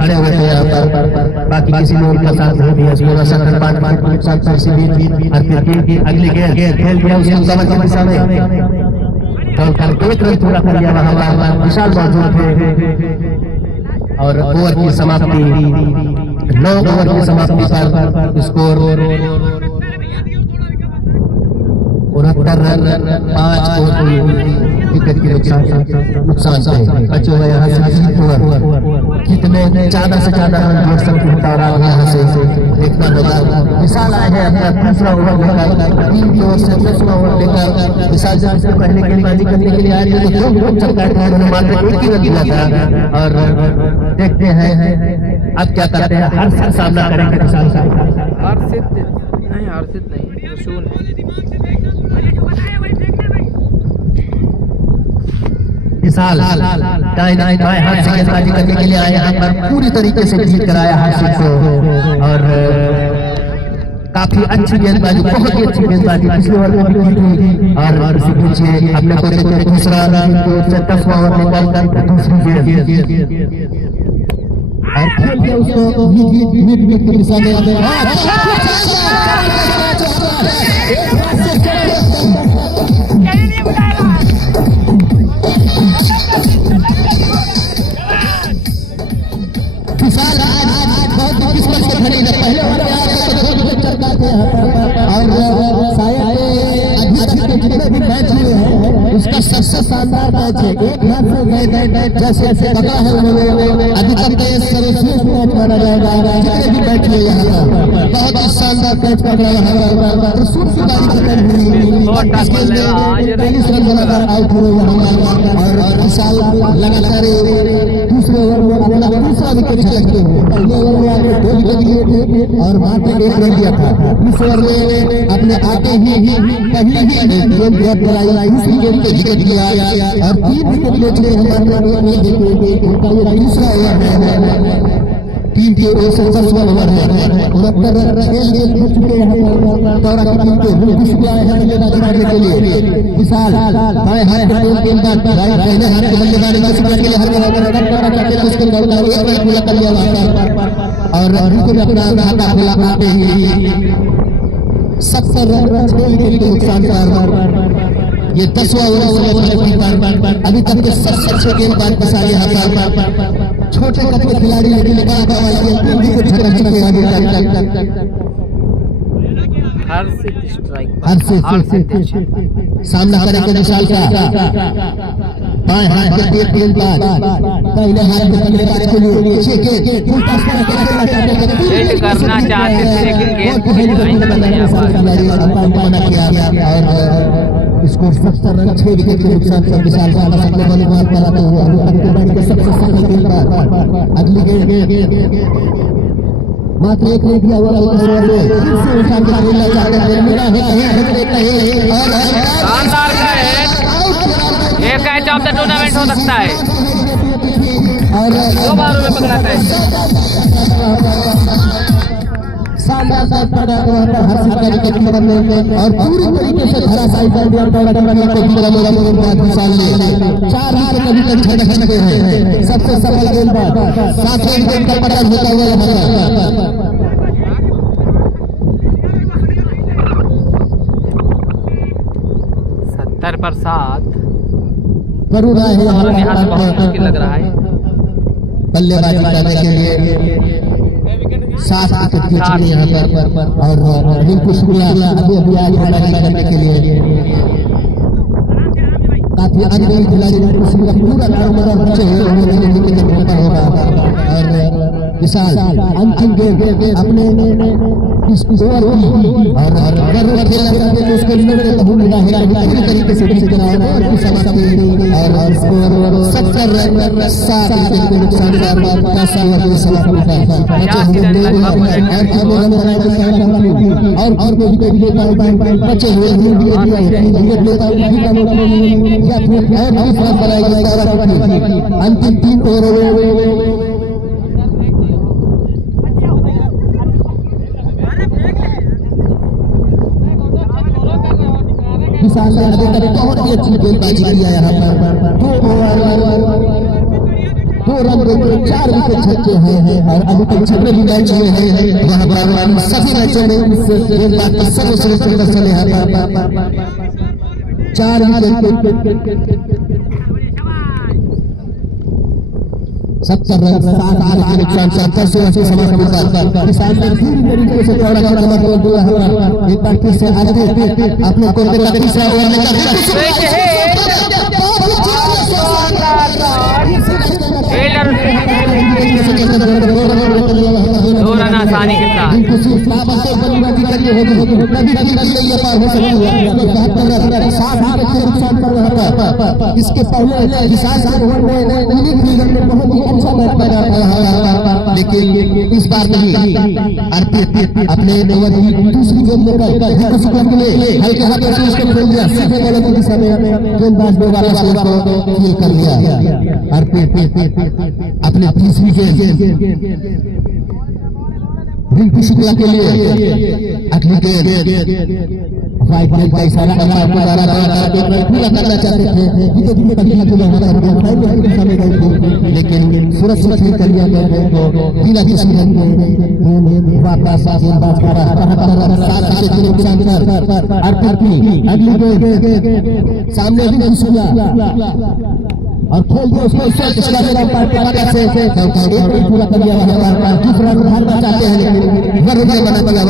खड़े हुए थे यहाँ पर बाकी किसी ने उनका साथ नहीं दिया। 5 विकेट के नुकसान पर इसी बीच अर्पित की अगली गेंद खेल दिया उसको कमर की दिशा में बॉल कर 1 रन पूरा कर लिया वहां विशाल मौजूद थे और ओवर की समाप्ति 9 ओवर की समाप्ति पर स्कोर 69 रन 5 विकेट के नुकसान से बचे हुए यहाँ से कितने ज्यादा से ज्यादा रन जोड़ सकते हैं और यहाँ से देखना होगा। विशाल आए हैं अपना दूसरा ओवर लेकर टीम की ओर से दूसरा ओवर लेकर विशाल जब से पहले गेंदबाजी करने के लिए आए थे तो 2 चक्कर थे उन्होंने मात्र 1 ही रन दिया था और देखते हैं अब क्या करते हैं। हर्षित सामना करेंगे विशाल का। हर्षित नहीं प्रसून विशाल दाएं हाथ से गेंदबाजी करने के लिए आए यहाँ पर पूरी तरीके से जीत कराया हर्षित को और काफी अच्छी गेंदबाजी बहुत ही अच्छी गेंदबाजी पिछले ओवर में भी की थी और इसी पीछे अपने को देखते दूसरा से 10 ओवर निकाल कर दूसरी गेंद और खेल के उसको मिड की दिशा में विशाल बहुत किस्मत से खड़ी है। पहले और शायद जितने भी मैच हुए हैं उसका सबसे शानदार मैच है। एक मैच में गए जैसे ऐसे पता है उन्होंने अभी तक सर्वश्रेष्ठ मैच माना जाएगा। जितने भी मैच हुए यहाँ बहुत ही शानदार मैच कर रहा है आउट हुए और विशाल लगातार दूसरे ओवर में अपना दूसरा विकेट झलकते हुए पहले ओवर में आगे 2 विकेट लिए थे और मात्र 1 रन दिया था। इस ओवर में अपने आते ही पहले ही गेंद ड्रॉप कराई दूसरी गेंद पे विकेट लिया और 3 विकेट लेते हमारे उनका ये दूसरा ओवर है। टीम के ओर से 10वां ओवर है। 69 रन खेल हो चुके हैं दौरा की टीम को घुस आए हैं बल्लेबाजी करने के लिए। विशाल बाएं हाथ से गेंदबाज राइट दाहिने हाथ से बल्लेबाजी करने के लिए हर जगह करना चाहते हैं उसके दौड़ना 1 रन पूरा कर लिया और बिल्कुल अपना खाता खोला आते ही 70 रन 6 विकेट के नुकसान पर ये 10वां ओवर अभी तक के सबसे अच्छे गेंदबाज बसाए यहाँ पर छोटे कद के खिलाड़ी लेकिन बड़ा कमाल किया 3 विकेट झटक चुके आगे हर्षित स्ट्राइक सामना करेंगे विशाल का बाएं हाथ के तेज गेंदबाज पहले हाथ में पकड़े जाने के लिए पीछे के फुल पास सेट करना चाहते थे लेकिन गेंद मना किया और स्कोर 70 रन 6 विकेट के नुकसान पर विशाल का अपने बल्लेबाज कराते हुए अभी तक के मैच के सबसे सफल गेंदबाज अगली गेंद मात्र एक नहीं दिया हुआ शानदार कैच, ये कैच ऑफ द टूर्नामेंट हो सकता है। 2 बारों में पकड़ाता है। और पूरी तरीके से धराशायी कर दिया सबसे सफल गेंदबाज 7वें विकेट का पतन होता हुआ 70 पर 7 जरूर है यहाँ से बहुत मुश्किल लग रहा है बल्लेबाजी करने के लिए 7 विकेट की चुनी यहाँ पर और रिंकू शुक्ला अभी आज बल्लेबाजी करने के लिए काफी अनुभवी खिलाड़ी रिंकू शुक्ला पूरा कारोबार बचे हुए होगा और विशाल अंतिम गेंद अपने स्कोर और अगर खेला करते तो उसको निवेदन भूमिका है पूरी तरीके से ठीक कराया और समाप्ति और स्कोर 70 रन 7 विकेट के नुकसान पर 10 ओवर की समाप्ति और विकेट लेता बचे हुए विकेट लेता या फिर अंतिम 3 ओवर विशाल ने अभी तक बहुत ही अच्छी गेंदबाजी किया यहाँ पर 2 रन देकर 4 विकेट छक्के हैं और अभी तक 6 भी मैच हुए हैं वहाँ पर सभी मैचों में गेंदबाज का सर्वश्रेष्ठ प्रदर्शन यहाँ पर 4 विकेट 70 रन 7 के नुकसान से 10 ओवर से समाप्त किसान ने पूरी तरीके से चौड़ा कदम कर दिया है एक बार फिर से आगे अपने को तीसरा ओवर दो रन आसानी के साथ इसके पहले बहुत ही अच्छा लेकिन इस बार नहीं अपने दूसरी गेंद में हल्के हाथों से उसको खेल दिया सीधे बॉलर की दिशा में गेंदबाज ने वाला खेल कर लिया अपने तीसरी गेंद रिंकू शुक्ला के लिए अगली गेंद वाइड नेट का इशारा पूरा करना चाहते थे लेकिन सूरज सुरक्षित कर लिया गया तो बिना किसी वापस गेंदबाज का अगली सामने रिंकू शुक्ला और खेल दिया उसको पूरा कर दिया दूसरा उठाना चाहते हैं लेकिन बना दिया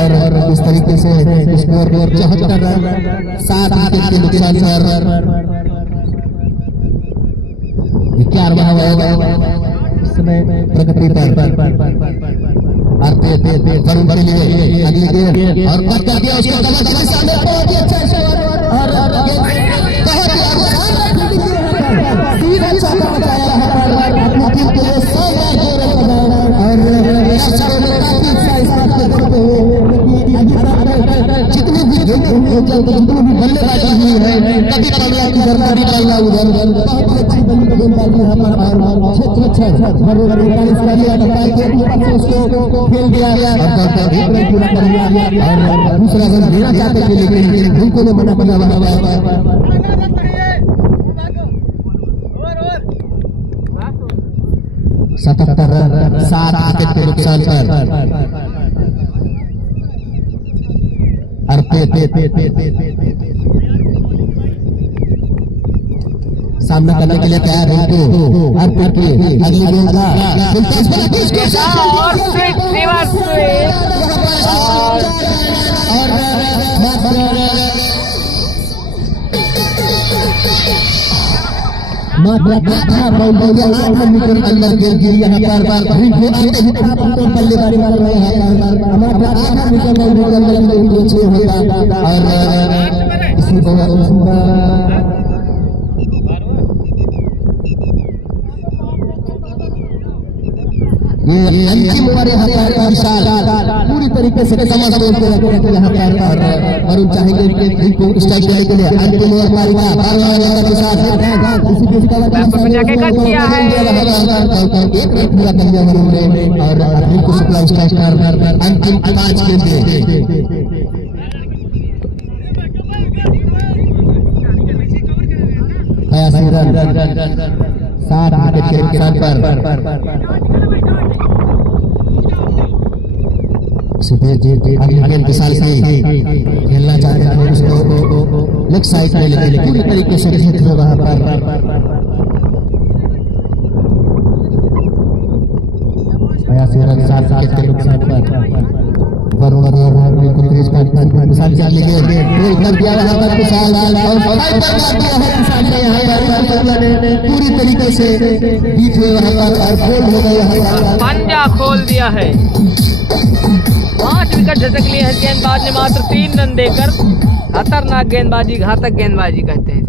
और इस तरीके से स्कोर 74 रन 7 विकेट के नुकसान पर 11वां ओवर इस समय प्रगति पर वरुण के लिए अगली गेंद और कट कर दिया उसको जितनी भी बल्लेबाजी हुई है कभी पगला की सरकारी पगला उधर बहुत ही अच्छी गेंदबाजी यहाँ पर उसको खेल दिया और पूरा कर दिया और दूसरा रन देना चाहते थे लेकिन उनको ने मना किया 77 रन 7 विकेट के नुकसान पर सामना करने के लिए तैयार है तो अर्पित की अगली गेंद का और स्वीट रिवर्स स्वीट मीटर अंदर गिर यहाँ पर बल्लेबाजी कर रहे हैं और इसी ये अंतिम ओवर यहाँ पर विशाल पूरी तरीके से समझ तोड़ के रखने के यहाँ पर वरुण चाहेंगे कि इनको स्ट्राइक देने के लिए अंतिम ओवर मारेगा के साथ इसी के एक रन पूरा कर दिया वरुण ने और अनिल को शुक्ला स्ट्राइक कर अंतिम 5 गेंद रन 7 विकेट के नुकसान पर अगली गेंद विशाल से खेलना चाहते हैं उसको लेग साइड में लेके पूरी तरीके से खेल रहे वहां पर रन 7 विकेट के नुकसान पर विशाल चाल कर दिया वहां पर विशाल पूरी तरीके से बीच में वहां पर और गोल हो गया पंजा खोल दिया है। 5 विकेट झटक लिए हैं गेंदबाज ने मात्र 3 रन देकर। खतरनाक गेंदबाजी, घातक गेंदबाजी कहते हैं।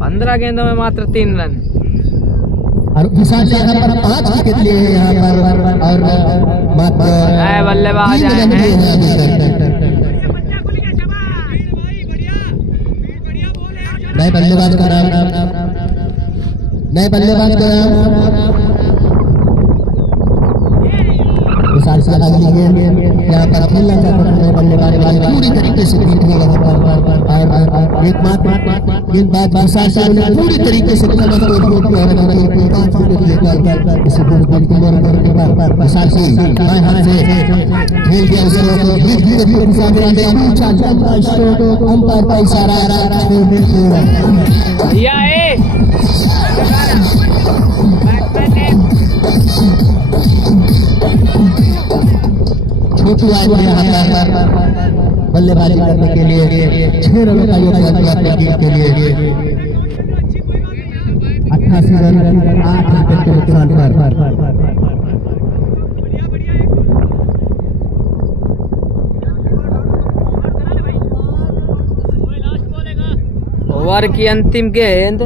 15 गेंदों में मात्र 3 रन और विशाल यहाँ पर 5 विकेट लिए हैं यहाँ पर और बल्लेबाज आए हैं। नए बल्लेबाज का विशाल से अगली गेंद यहाँ पर खेलना चाहता है बल्लेबाज पूरी तरीके से बीट हुआ और एक गेंदबाज विशाल से पूरी तरीके से विशाल से बाएं हाथ से खेल दिया अंपायर का इशारा छोटू आए थे यहाँ पर बल्लेबाजी करने के लिए 6 रनों का योगदान दिया अपने टीम के लिए 88 रन 8 विकेट के नुकसान पर ओवर की अंतिम गेंद।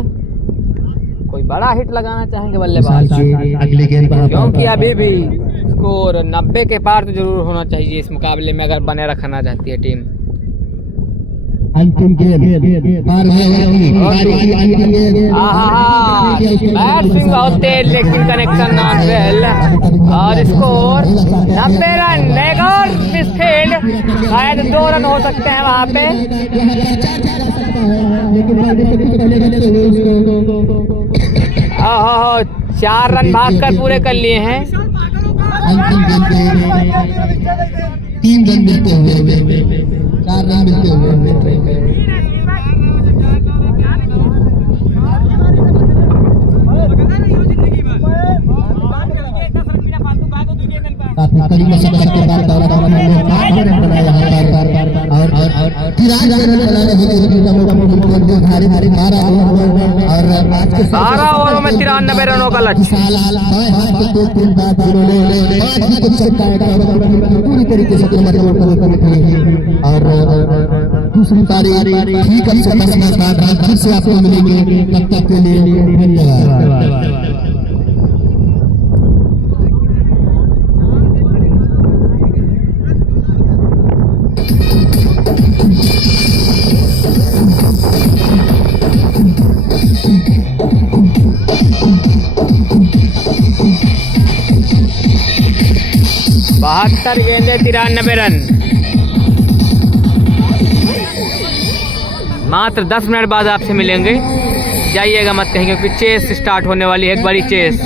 कोई बड़ा हिट लगाना चाहेंगे बल्लेबाज अगली गेंद क्योंकि अभी भी स्कोर 90 के पार तो जरूर होना चाहिए इस मुकाबले में अगर बने रखना चाहती है टीम। अंतिम गेंद बैट्समैन बहुत तेज लेकिन कनेक्शन नॉट वेल और स्कोर 90 रन। लेग और मिसफील्ड शायद 2 रन हो सकते हैं वहां पे। 4 रन भागकर पूरे कर लिए हैं। अंतिम गेंद 3 रन मिलते हुए 4 रन मिलते हुए काफी कड़ी मशक्कत के बाद दौरा ने 5 रन बनाया और तिराज रन बनाने के भारी 12 और आज के 12 ओवरों में 93 रनों का लक्ष्य। पूरी तरीके से और दूसरी पारी ठीक से 10 मिनट बाद फिर से आपको मिलेंगे। तब तक के लिए धन्यवाद। बहत्तर गेंदे 93 रन। मात्र 10 मिनट बाद आपसे मिलेंगे। जाइएगा मत कहीं क्योंकि चेस स्टार्ट होने वाली है, एक बड़ी चेस।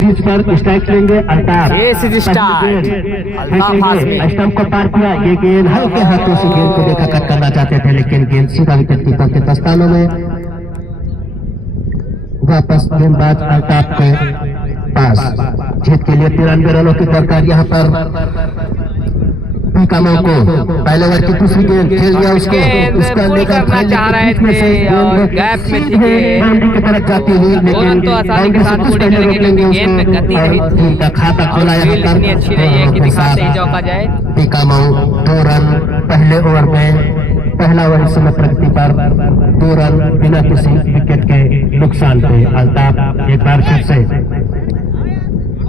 बीच पर स्ट्राइक लेंगे Altaf. Yes, it is start. Altaf Hashmi. Stump को पार किया, ये गेंद हल्के हाथों से गेंद को देखा कट करना चाहते थे, लेकिन गेंद सीधा विकेट कीपर के दस्तानों में। वापस गेंदबाज अल्ताफ के पास। जीत के लिए 93 रनों की दरकार यहाँ पर। पीकामो को पहले ओवर की दूसरी गेंद खेल दिया, उसको उसका पूरी करना चाह रहे थे और गैप में थी बाउंड्री की तरफ जाती हुई, लेकिन तो आसानी के साथ पूरी करेंगे क्योंकि गेंद में गति रही थी। का खाता खोला फील्ड इतनी अच्छी रही है कि दिखाते ही चौका जाए। पीकामो 2 रन पहले ओवर में, पहला ओवर इस समय प्रगति पर 2 रन बिना किसी विकेट के नुकसान पे। अल्ताफ एक बार फिर से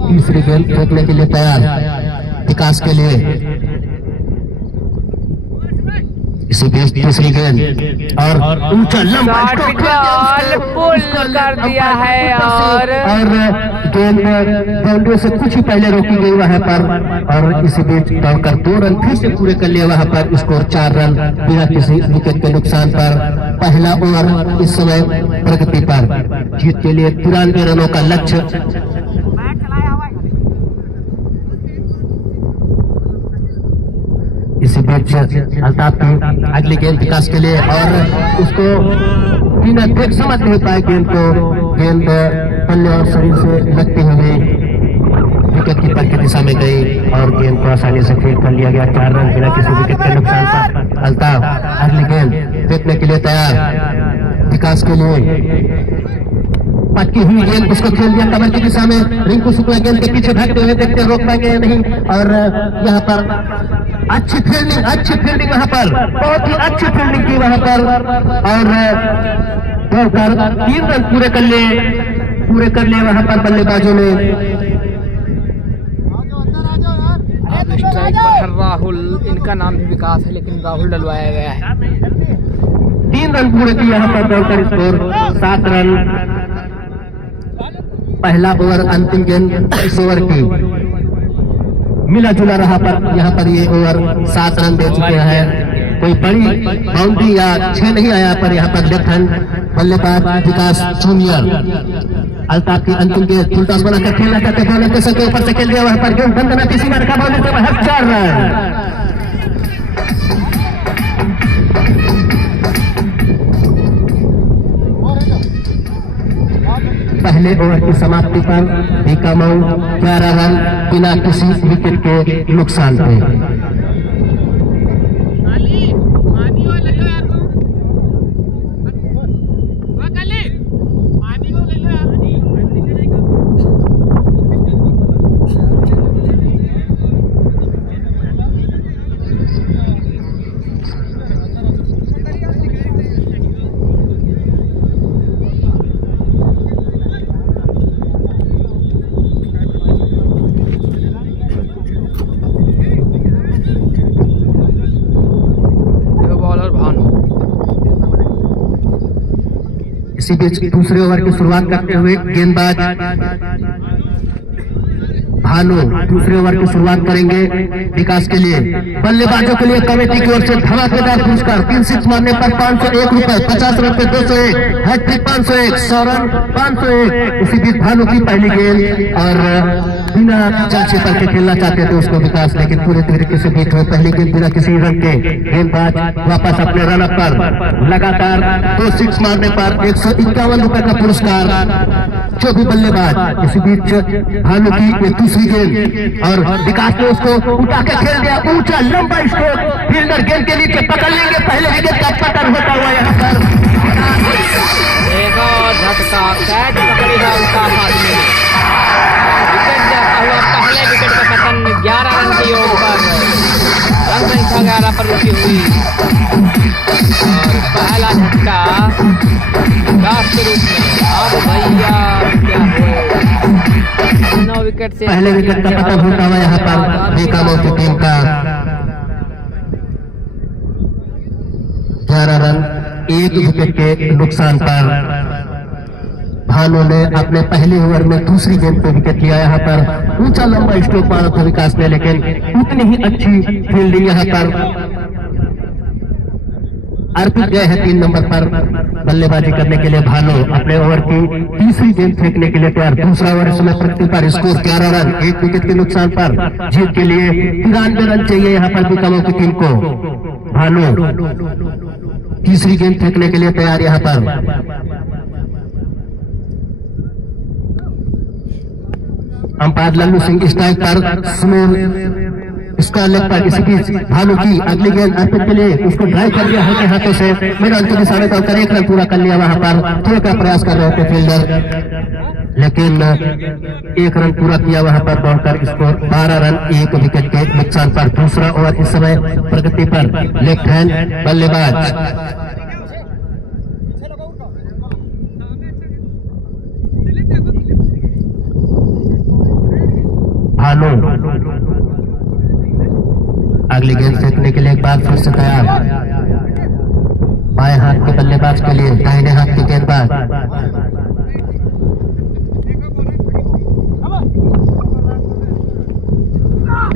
तीसरी गेंद फेंकने के लिए तैयार विकास के लिए। इसी बीच तीसरी गेंद और ऊंचा लंबा शॉट बॉल पुल कर दिया है और गेंद बाउंड्री से कुछ ही पहले रोकी गई वहां पर, और इसी बीच दौड़कर 2 रन फिर से पूरे कर लिए वहां पर। स्कोर 4 रन बिना किसी विकेट के नुकसान पर। पहला ओवर इस समय प्रगति पर। जीत के लिए 93 रनों का लक्ष्य। इसी बीच अल्ताफ की अगली गेंद विकास के लिए, और उसको बिना देख समझ नहीं पाए गेंद को। गेंद बल्ले और शरीर से लगते हुए विकेट कीपर की दिशा में गई और गेंद को आसानी से फील्ड कर लिया गया। 4 रन बिना किसी विकेट के नुकसान पर। अल्ताफ अगली गेंद फेंकने के लिए तैयार विकास के लिए। पटकी हुई गेंद उसको खेल दिया कमर की दिशा में। रिंकू शुक्ला गेंद के पीछे भागते हुए देखते रोक पाएंगे नहीं, और यहाँ पर अच्छी फील्डिंग वहां पर, बहुत ही अच्छी फील्डिंग की वहां पर, और 3 रन पूरे कर लिए वहां पर बल्लेबाजों ने। अब स्ट्राइक पर राहुल, इनका नाम भी विकास है लेकिन राहुल डलवाया गया है। 3 रन पूरे किए यहाँ पर दौड़कर। Score 7 run. पहला ओवर अंतिम गेंद इस ओवर की मिला जुला रहा पर यहाँ पर ये ओवर 7 रन दे चुके हैं। कोई बड़ी बाउंड्री या 6 नहीं आया पर यहाँ पर लेफ्ट हैंड बल्लेबाज विकास जूनियर। अल्ताफ की अंतिम गेंद फुल टॉस बनाकर खेलना चाहते बॉलर के सर के ऊपर से खेल दिया, वहां पर गेंद बंद करना किसी बार का बॉलर से महज 4 रन। पहले ओवर की समाप्ति पर पीकामो 11 रन बिना किसी विकेट के नुकसान पे। इसी बीच दूसरे ओवर की शुरुआत करते हुए गेंदबाज भानु दूसरे ओवर की शुरुआत करेंगे विकास के लिए। बल्लेबाजों के लिए कमेटी की ओर से धमाकेदार पुरस्कार। 3 सिक्स मारने पर 501 रुपए, 50 रन पे 201, हैट्रिक 501, 100 रन 501। इसी बीच भानु की पहली गेंद, और बिना चाचे पर के खेलना चाहते थे उसको विकास, लेकिन पूरे तरीके से बीट हुए पहली गेंद बिना किसी रन के। गेंदबाज वापस अपने रन अप पर। लगातार 2 सिक्स मारने पर 151 रुपए का पुरस्कार जो भी बल्लेबाज। इसी बीच भानु की ये दूसरी गेंद, और विकास ने उसको उठा के खेल दिया। ऊंचा लंबा स्ट्रोक, फील्डर गेंद के नीचे पकड़ लेंगे। पहले विकेट का पतन होता हुआ यहाँ पर एक और झटका कैच पकड़ेगा अल्ताफ हाशमी। विकेट जाता हुआ पहले विकेट का पतन 11 रन के योग पर। रन संख्या 11 पर रुकी हुई, और पहला झटका विकास के रूप में। अब भैया क्या हो, 9 विकेट से पहले विकेट का पतन होता हुआ यहाँ पर पीकामो की टीम का 11 रन 1 विकेट के नुकसान पर। भानु ने अपने पहले ओवर में दूसरी गेंद पे विकेट लिया। यहाँ पर ऊंचा लंबा स्ट्रोक मारा था विकास ने, लेकिन उतनी ही अच्छी फील्डिंग यहाँ पर अर्पित गए हैं 3 नंबर पर बल्लेबाजी करने के लिए। भानु अपने ओवर की तीसरी गेंद फेंकने के लिए तैयार। दूसरा ओवर इस समय प्रगति पर, स्कोर 11 रन, 1 विकेट के नुकसान पर। जीत के लिए 93 रन चाहिए यहाँ पर बीकामो की टीम को। भानु तीसरी गेंद फेंकने के लिए तैयार यहाँ पर। अंपायर लल्लू सिंह स्ट्राइक पर, सुनील इसका लेग पर। इसी बीच भानु की अगली गेंद अर्पित के लिए, उसको ड्राइव कर दिया हल्के हाथों से। मैदान के दिशा में दौड़कर 1 रन पूरा कर लिया वहां पर। थोड़ा का प्रयास कर रहे थे फील्डर, लेकिन 1 रन पूरा किया वहां पर दौड़कर। स्कोर 12 रन, 1 विकेट के नुकसान पर। दूसरा ओवर इस समय प्रगति पर, लेफ्ट हैंड बल्लेबाज भानु अगली गेंद फेंकने के लिए एक बार फिर से तैयार। बाएं हाथ के बल्लेबाज के लिए दाहिने हाथ की गेंदबाज।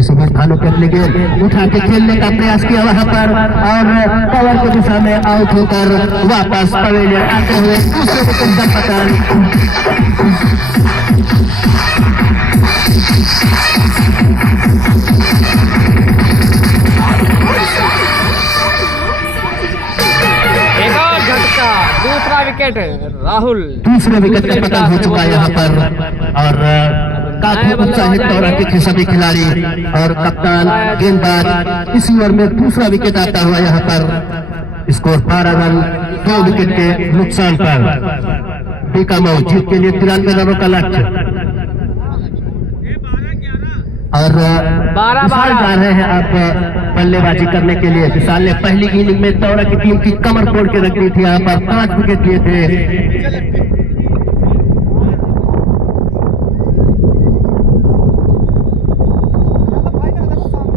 इसी बीच भानु की अगली गेंद उठा के खेलने का प्रयास किया वहां पर, और कवर की दिशा में आउट होकर वापस पवेलियन आते हुए दूसरे विकेट का पतन। एक और झटका, दूसरा विकेट राहुल। दूसरे विकेट का पतन हो चुका है यहाँ पर, और काफी उत्साहित दौरा के सभी खिलाड़ी और कप्तान गेंदबाज। इसी ओवर में दूसरा विकेट आता हुआ यहाँ पर। स्कोर 12 रन, 2 विकेट के नुकसान पर। बीकामो जीत के लिए 93 रनों का लक्ष्य, और विशाल जा रहे हैं अब बल्लेबाजी करने के लिए। विशाल ने पहली इनिंग में दौरा की टीम की कमर तोड़ के रख दी थी। यहाँ पर 5 विकेट लिए थे।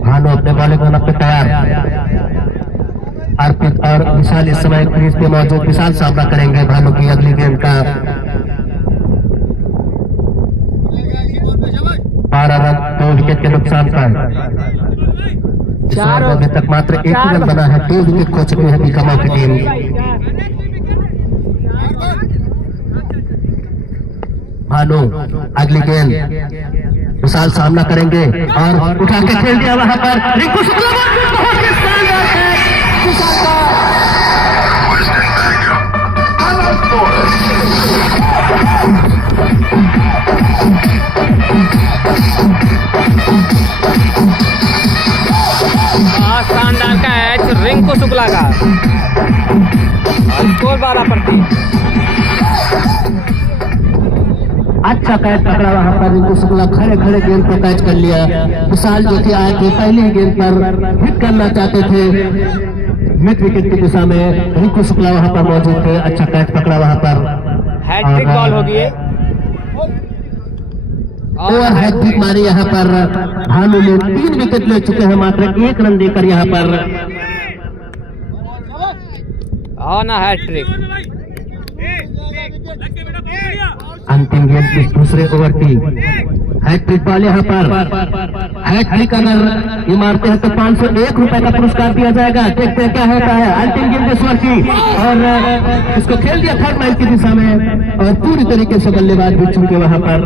भानु अपने बॉलिंग लाइनअप पे तैयार। अर्पित और विशाल इस समय क्रीज पे मौजूद। विशाल सामना करेंगे भानु की अगली गेंद का। 12 रन, 2 विकेट के नुकसान पर। अभी तक मात्र 1 रन बना है, 2 विकेट खो चुकी है बीकामो की टीम। भानु अगली गेंद, विशाल सामना करेंगे और उठा के खेल दिया वहां पर। रिंकू शुक्ला बहुत ही शानदार है विशाल का। शानदार कैच रिंकू शुक्ला का, स्कोर 12 पर 3। अच्छा कैच पकड़ा वहां पर रिंकू शुक्ला, खड़े खड़े गेंद को कैच कर लिया। विशाल जो कि आए थे पहली गेंद पर हिट करना चाहते थे मिड विकेट की दिशा में, रिंकू शुक्ला वहां पर मौजूद थे। अच्छा कैच पकड़ा वहां पर, हैट्रिक बॉल होगी ये। और हैट्रिक मारी यहाँ पर। भानु ने 3 विकेट ले चुके हैं, मात्र 1 रन देकर यहाँ पर। ना हैट्रिक। अंतिम गेंद इस दूसरे ओवर की हैट्रिक बॉल यहाँ पर। हैट्रिक अगर ये मारते हैं तो 501 रुपए का पुरस्कार दिया जाएगा। देखते हैं क्या होता है। अंतिम गेंद इस ओवर की, और इसको खेल दिया थर्ड लाइन की दिशा में, और पूरी तरीके से बल्लेबाज भी चुके वहां पर,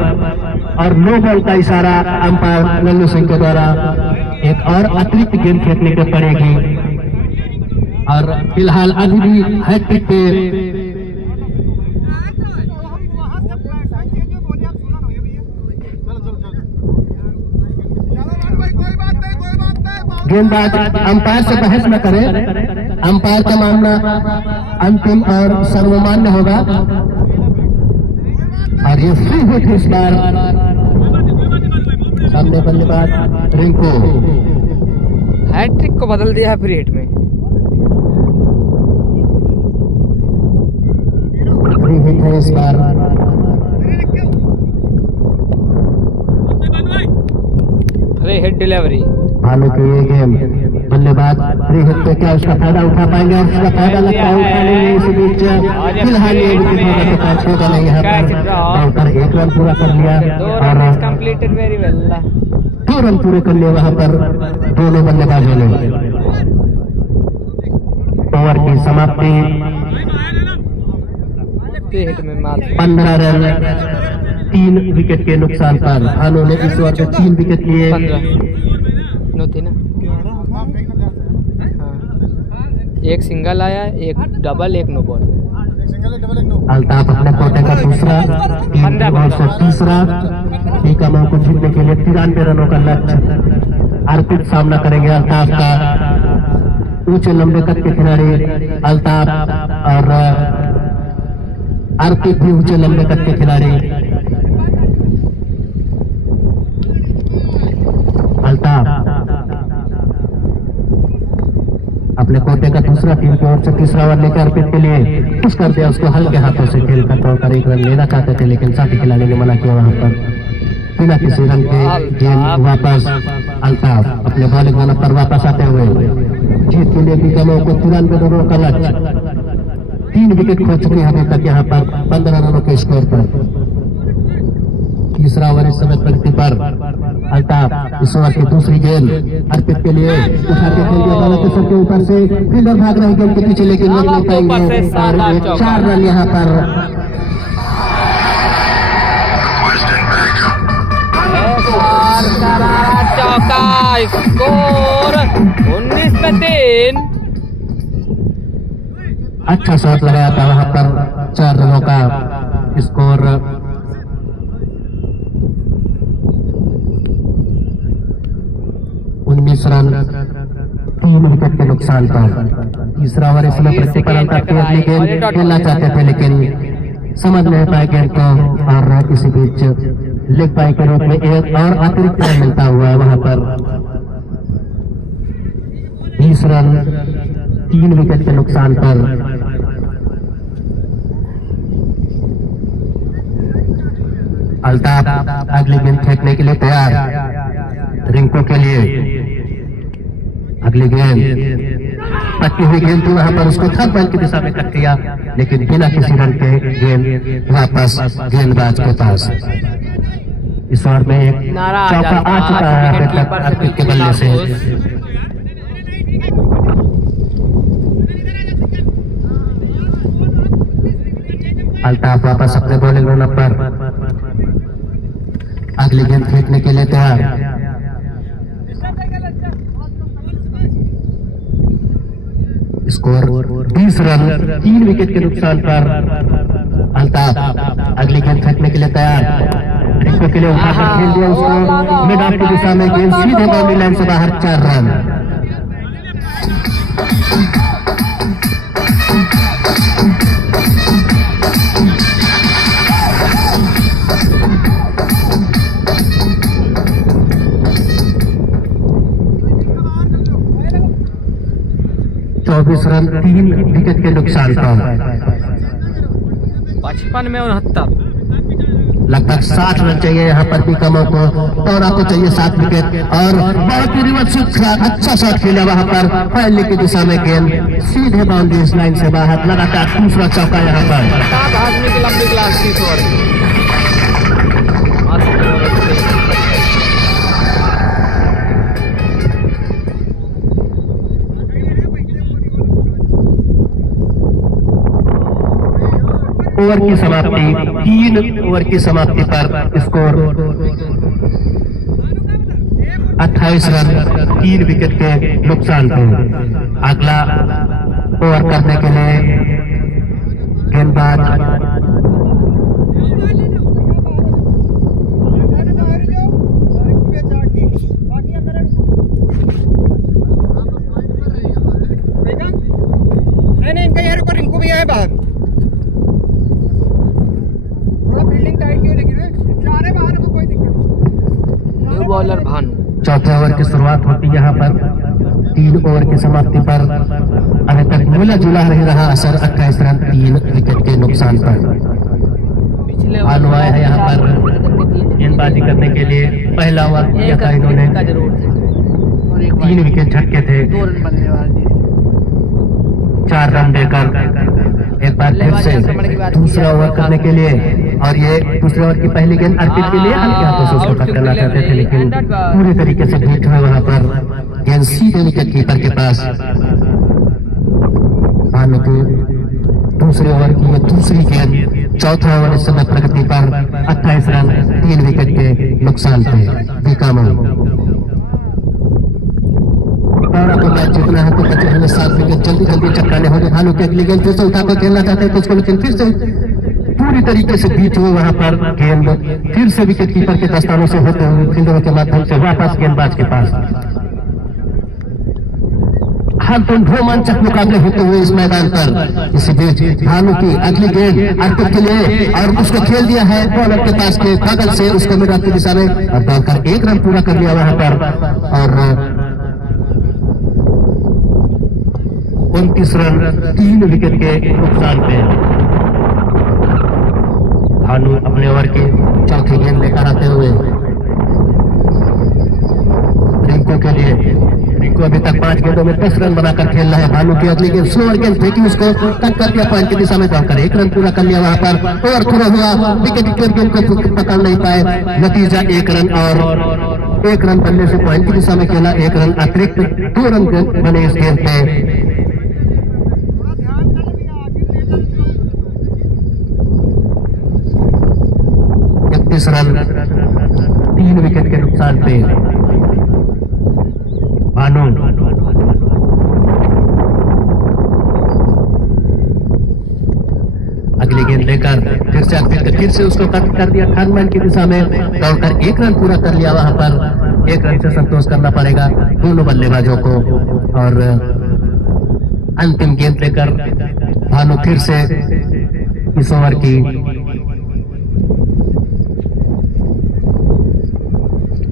और नो बॉल का इशारा अंपायर लल्लू सिंह के द्वारा। एक और अतिरिक्त गेंद फेंकने को पड़ेगी, और फिलहाल अभी भी हैट्रिक पे गेंदबाज अंपायर से बहस न करे। अंपायर का मामला अंतिम और सर्वमान्य होगा, और ये फ्री हिट इस बार। सामने बल्लेबाज रिंकू, हैट्रिक को बदल दिया है फ्री हिट में। फ्री हिट है इस बार। Free hit delivery. भानु की ये गेम, बल्लेबाज फ्री हिट पे क्या उसका फायदा उठा पाएंगे, और उसका फायदा लगता है उठा लेंगे। इसी बीच फिलहाल ये विकेट होगा तो कैच होगा नहीं यहाँ पर। 1 रन पूरा कर लिया, और कंप्लीटेड वेरी वेल। 2 रन पूरे कर लिए वहां पर दोनों बल्लेबाजों ने। ओवर की समाप्ति। हिट में मार 15 रन 3 विकेट के नुकसान पर भानु ने इस ओवर में 3 विकेट लिए। 15 नो थी ना। हाँ। एक सिंगल आया, एक डबल, एक नो बॉल। अल्ताफ अपने कोटे का दूसरा, 3 ओवर से तीसरा बीकामो को जीतने के लिए 93 रनों का लक्ष्य। अर्पित सामना करेंगे अल्ताफ का। ऊंचे लंबे कद के खिलाड़ी अल्ताफ और अर्पित भी ऊंचे लंबे कद के खिलाड़ी। अल्ताफ अपने कोटे का दूसरा, 3 ओवर से तीसरा ओवर लेकर अर्पित के लिए पुश कर दिया। उसको हल्के हाथों से खेल कर तोड़कर 1 रन लेना चाहते थे, लेकिन साथी खिलाड़ी ने मना किया। वहां पर बिना किसी रन के गेंद वापस। अल्ताफ अपने बॉलिंग लाइन पर वापस आते हुए जीत के लिए बीकामो को 93 रनों का लक्ष्य। 3 विकेट खो चुके हैं अभी तक यहाँ पर 15 रनों के स्कोर पर। तीसरा ओवर इस समय प्रगति पर। अल्ताफ इस ओवर की दूसरी गेंद अर्पित के लिए उठा के खेल दिया बॉलर के सर के ऊपर से। फील्डर भाग रहे गेंद के पीछे, लेकिन नहीं ले पाएंगे। 4 रन यहाँ पर। चौका, स्कोर 19 पे 3। अच्छा शॉट लगाया था वहां पर। 4 रनों का स्कोर। रन 3 विकेट के नुकसान पर। तीसरा ओवर इसमें प्रतिपल अल्ताफ गेंद खेलना चाहते थे, लेकिन समझ नहीं पाए गेंद को, और इसी बीच लेग बाई के रूप में एक और अतिरिक्त रन मिलता हुआ वहां पर। 20 रन 3 विकेट के नुकसान पर। अल्ताफ अगली गेंद फेंकने के लिए तैयार। रिंकू के लिए अगली गेंद पक्की हुई गेंद थी वहां पर। उसको थर्ड बॉल की दिशा में कट किया, लेकिन बिना किसी रन के गेंद वापस गेंदबाज के पास। इस ओवर में एक चौका आ चुका है अर्पित के बल्ले से। अल्ताफ वापस अपने बॉलिंग लाइनअप पर। अगली गेंद फेंकने के लिए तैयार। स्कोर 20 रन 3 विकेट के नुकसान पर। अल्ताफ अगली गेंद फेंकने के लिए तैयार। रिंकू के लिए उठाकर खेल दिया उसको मिड ऑफ की दिशा में। गेंद सीधे बाउंड्री लाइन से बाहर। 4 रन। रन 3 विकेट के नुकसान पर। 55 में 69। लगभग 60 रन चाहिए यहाँ पर बीकामो को। टोरा को चाहिए 7 विकेट, और बहुत ही रिवर्स अच्छा शॉट खेला वहां पर। फैलने की दिशा में गेंद सीधे बाउंड्री लाइन से बाहर। लगातार दूसरा चौका यहाँ पर। की लंबी क्लास 30 ओवर। ओवर की समाप्ति। 3 ओवर की समाप्ति पर स्कोर 28 रन 3 विकेट के नुकसान पर। अगला ओवर करने के लिए गेंदबाज नहीं इनका यार पर इनको भी आए बाहर। बॉलर भानु। चौथे ओवर की शुरुआत होती यहाँ पर। 3 ओवर की समाप्ति पर अभी तक मिला जुला नहीं रहा असर। 28 रन 3 विकेट के नुकसान पर। भानु आए हैं यहाँ पर गेंदबाजी करने के लिए। पहला ओवर किया था इन्होंने, 3 विकेट झटके थे। 4 रन देकर एक बार फिर से दूसरा ओवर करने के लिए। और ये दूसरे ओवर की पहली गेंद अर्पित के लिए हल्के हाथों से उसको कट करना चाहते थे, लेकिन पूरी तरीके से बीट हुआ वहां पर। गेंद सीधे विकेट कीपर के पास। भानु की दूसरे ओवर की ये दूसरी गेंद, चौथा ओवर इस समय प्रगति पर 28 रन 3 विकेट के नुकसान पे बीकामो। और आपको मैच जीतना है तो बचे हमें 7 विकेट जल्दी जल्दी चटकाने होंगे। भानु की अगली गेंद फिर से उठाकर खेलना चाहते हैं कुछ को, लेकिन फिर से पूरी तरीके से बीच हुए वहां पर गेंद फिर से विकेट कीपर के दस्तानों से होते हुए फील्डरों के माध्यम से वापस गेंदबाज के पास। हाल तो रोमांचक मुकाबले होते हुए इस मैदान पर। इसी बीच भानु की अगली गेंद अर्पित के लिए और उसको खेल दिया है बॉलर के पास के बगल से, उसको मिड ऑफ की दिशा में और दौड़कर 1 रन पूरा कर लिया वहां पर। और 29 रन 3 विकेट के नुकसान पे भानु अपने ओवर के चौथी गेंद लेकर आते हुए रिंकू के लिए। रिंकू अभी तक 5 गेंदों में 10 रन बनाकर खेल रहा है। भानु की अगली गेंद स्लोअर गेंद फेंकी, उसको कट कर दिया पॉइंट की दिशा में, दौड़कर 1 रन पूरा कर लिया वहां पर। ओवर पूरा हुआ, विकेट कीपर गेंद को पकड़ नहीं पाए, नतीजा 1 रन और 1 रन बनने से पॉइंट की दिशा में खेला, 1 रन अतिरिक्त 2 रन बने इस गेंद पे। 31 रन 3 विकेट के नुकसान पे भानु। अगली गेंद लेकर फिर से अर्पित, फिर से उसको कट कर दिया थर्डमैन की दिशा में, दौड़कर 1 रन पूरा कर लिया वहां पर। 1 रन से संतोष करना पड़ेगा दोनों बल्लेबाजों को। और अंतिम गेंद लेकर भानु फिर से इस ओवर की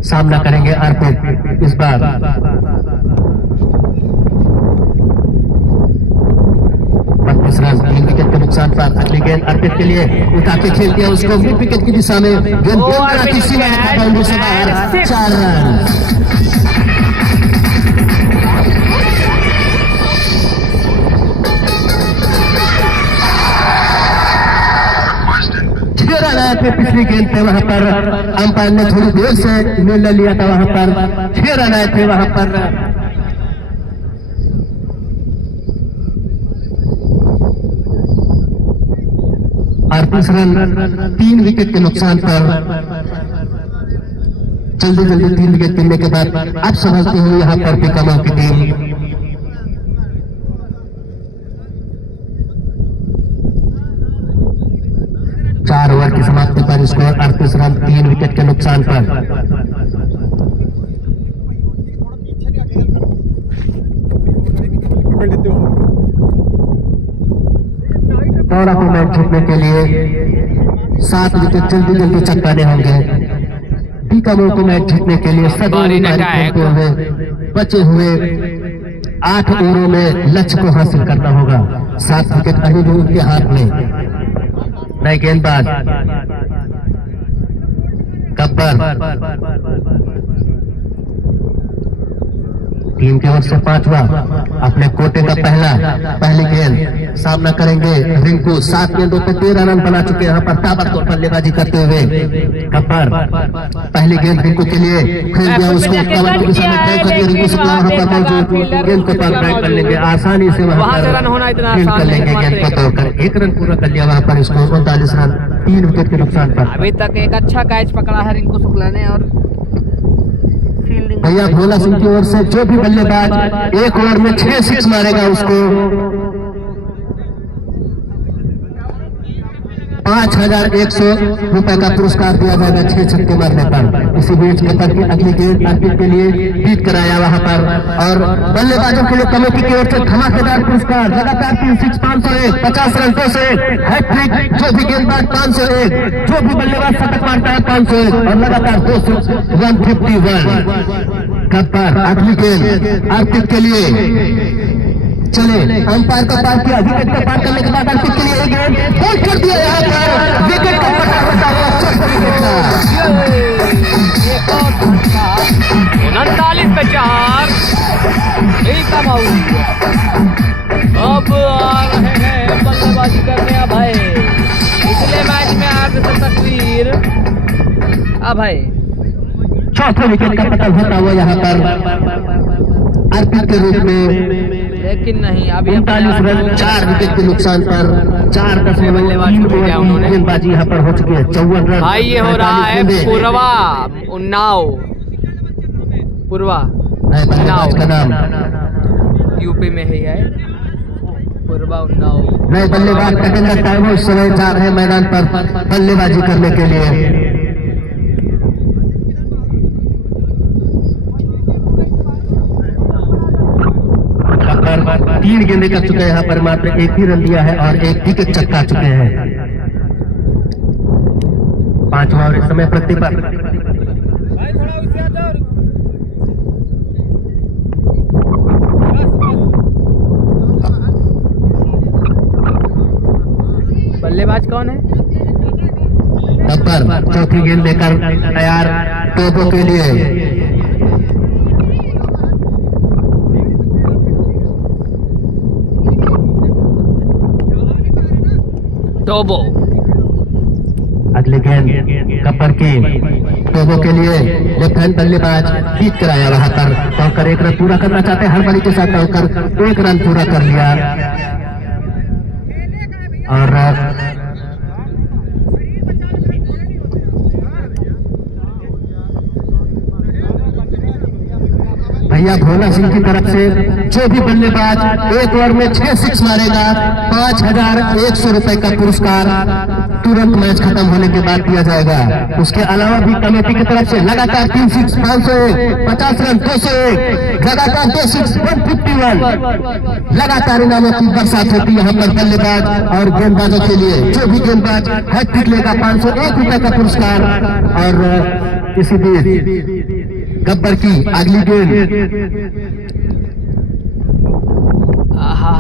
सामना करेंगे अर्पित। इस बार 32 रन 3 विकेट के नुकसान पर अगली गेंद अर्पित के लिए उठा के खेल दिया उसको मिड विकेट की दिशा में, गेंद बाउंड्री से बाहर, 4 रन। पिछली गेंद पे वहां पर अंपायर ने थोड़ी देर से निर्णय लिया था, वहां पर 6 रन आए थे वहां पर। और 30 रन 3 विकेट के नुकसान पर जल्दी जल्दी 3 विकेट मिलने के बाद अब समझते हुए यहाँ पर बीकामो की टीम 4 ओवर की समाप्ति पर स्कोर 38 रन 3 विकेट के नुकसान पर। दौरा को मैच जीतने के लिए 7 विकेट जल्दी जल्दी चटकाने होंगे। बीकामो को मैच जीतने के लिए सभी खेलते हुए बचे हुए 8 ओवरों में लक्ष्य को हासिल करना होगा। 7 विकेट अभी भी उनके हाथ में। नए गेंदबाज गब्बर टीम की ओर से 5वां अपने कोटे का पहली गेंद सामना करेंगे रिंकू। 7 गेंदों पे 13 रन बना चुके यहाँ पर ताबड़तोड़ बल्लेबाजी करते हुए गब्बर। पहली गेंद रिंकू के लिए खेल दिया उसको, रिंकू शुक्ला वहां पर मौजूद, गेंद को ड्राइव कर लेंगे आसानी से, वहां पर फील्ड कर लेंगे गेंद को तोड़कर 1 रन पूरा कर लिया वहां पर। इसको 39 रन 3 विकेट के नुकसान पर। अभी तक एक अच्छा कैच पकड़ा है रिंकू शुक्ला ने। और भैया भोला सिंह की ओर से जो भी बल्लेबाज 1 ओवर में 6 सिक्स मारेगा उसको 5100 रुपए का पुरस्कार दिया जाएगा 6 छक्के मारने पर। इसी बीच कतर की अगली गेंद अर्पित के लिए बीट कराया वहां पर। और बल्लेबाजों के लिए कमेटी की ओर से धमाकेदार पुरस्कार, लगातार 3 सिक्स 501, 50 रन 201, हैट्रिक जो भी गेंदबाज 501, जो भी बल्लेबाज शतक मारता है 501 और लगातार 200 151। कतर अगली गेंद अर्पित के लिए चले, अंपायर का पार किया, विकेट का पार करने के बाद अर्पित के लिए एक गेंद बोल्ड कर दिया यहाँ पर, विकेट का पता होता हुआ 39 पे 4 बीकामो अब आ रहे हैं बल्लेबाजी करने भाई। पिछले मैच में आज से तस्वीर भाई 4थे विकेट का पतन होता हुआ यहाँ पर अर्पित के रूप में लेकिन नहीं अभी 39 रन 4 विकेट के नुकसान पर 4.3 ओवर की गेंदबाजी यहाँ पर हो चुकी है। 54 रन। भाई ये हो रहा है पूर्वा उन्नाव, पूर्वा नए बल्लेबाज का नाम यूपी में ही है, पूर्वा उन्नाव। नए बल्लेबाज टकेंद्र टाइमो इस समय जा रहे हैं मैदान पर बल्लेबाजी करने के लिए। पर 3 गेंदें कर चुके हैं यहाँ पर, मात्र 1 ही रन दिया है और 1 विकेट चटका चुके हैं। 5वां ओवर इस समय पृथ्वी पर। भाई थोड़ा उससे आ जाओ। बल्लेबाज कौन है? गब्बर चौथी गेंद लेकर तैयार टोबो के लिए। टोबो अगले गेंद गब्बर की टोबो के लिए लेफ्ट हैंड बल्लेबाज बीट कराया वहां पर। टोंकर 1 रन पूरा करना चाहते हैं, हड़बड़ी के साथ टोंकर 1 रन पूरा कर लिया। और भैया भोला सिंह की तरफ से जो भी बल्लेबाज 1 ओवर में 6 सिक्स मारेगा 5,100 रुपए का पुरस्कार तुरंत मैच खत्म होने के बाद दिया जाएगा। उसके अलावा भी कमेटी की तरफ से लगातार 3 सिक्स 501, 50 रन 201, लगातार 2 सिक्स 151, लगातार इनामों की बरसात होती है यहाँ पर बल्लेबाज और गेंदबाजों के लिए। जो भी गेंदबाज हैट्रिक लेगा 501 रुपए का पुरस्कार। और इसी बीच गब्बर की अगली गेंद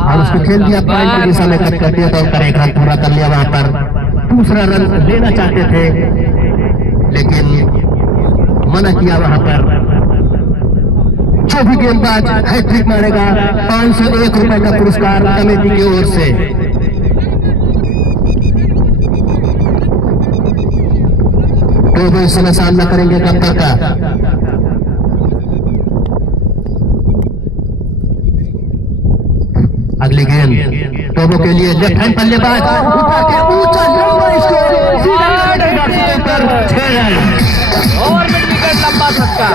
और उसको खेल दिया पॉइंट की दिशा में कट कर दिया तो 1 रन पूरा कर लिया। वहां पर दूसरा रन लेना चाहते थे लेकिन मना किया वहां पर। जो भी गेंदबाज हैट्रिक मारेगा 501 रुपए का पुरस्कार कमेटी की ओर से। तो वो इस समय सामना करेंगे गब्बर का। अगली गेंद टोबो के लिए लेफ्ट हैंड बल्लेबाज उठा के ऊंचा लंबा स्कोर सीधा पर 6 रन और मिड विकेट लंबा छक्का।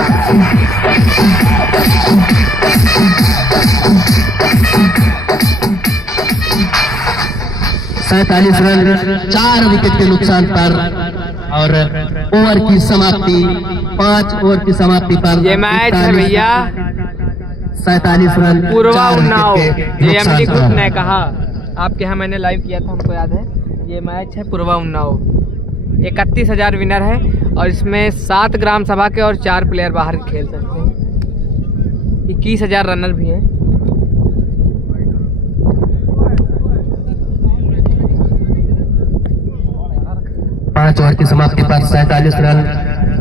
47 रन 4 विकेट के नुकसान पर। और ओवर की समाप्ति 5 ओवर की समाप्ति पर ये मैच है भैया 47 रन पूर्वा उन्नाव। JMT ग्रुप ने कहा, आपके यहाँ मैंने लाइव किया था, हमको याद है। ये मैच है पूर्वा उन्नाव। 31,000 विनर है और इसमें 7 ग्राम सभा के और 4 प्लेयर बाहर खेल सकते हैं। 21,000 रनर भी हैं। पांच ओवर की समाप्ति पर 47 रन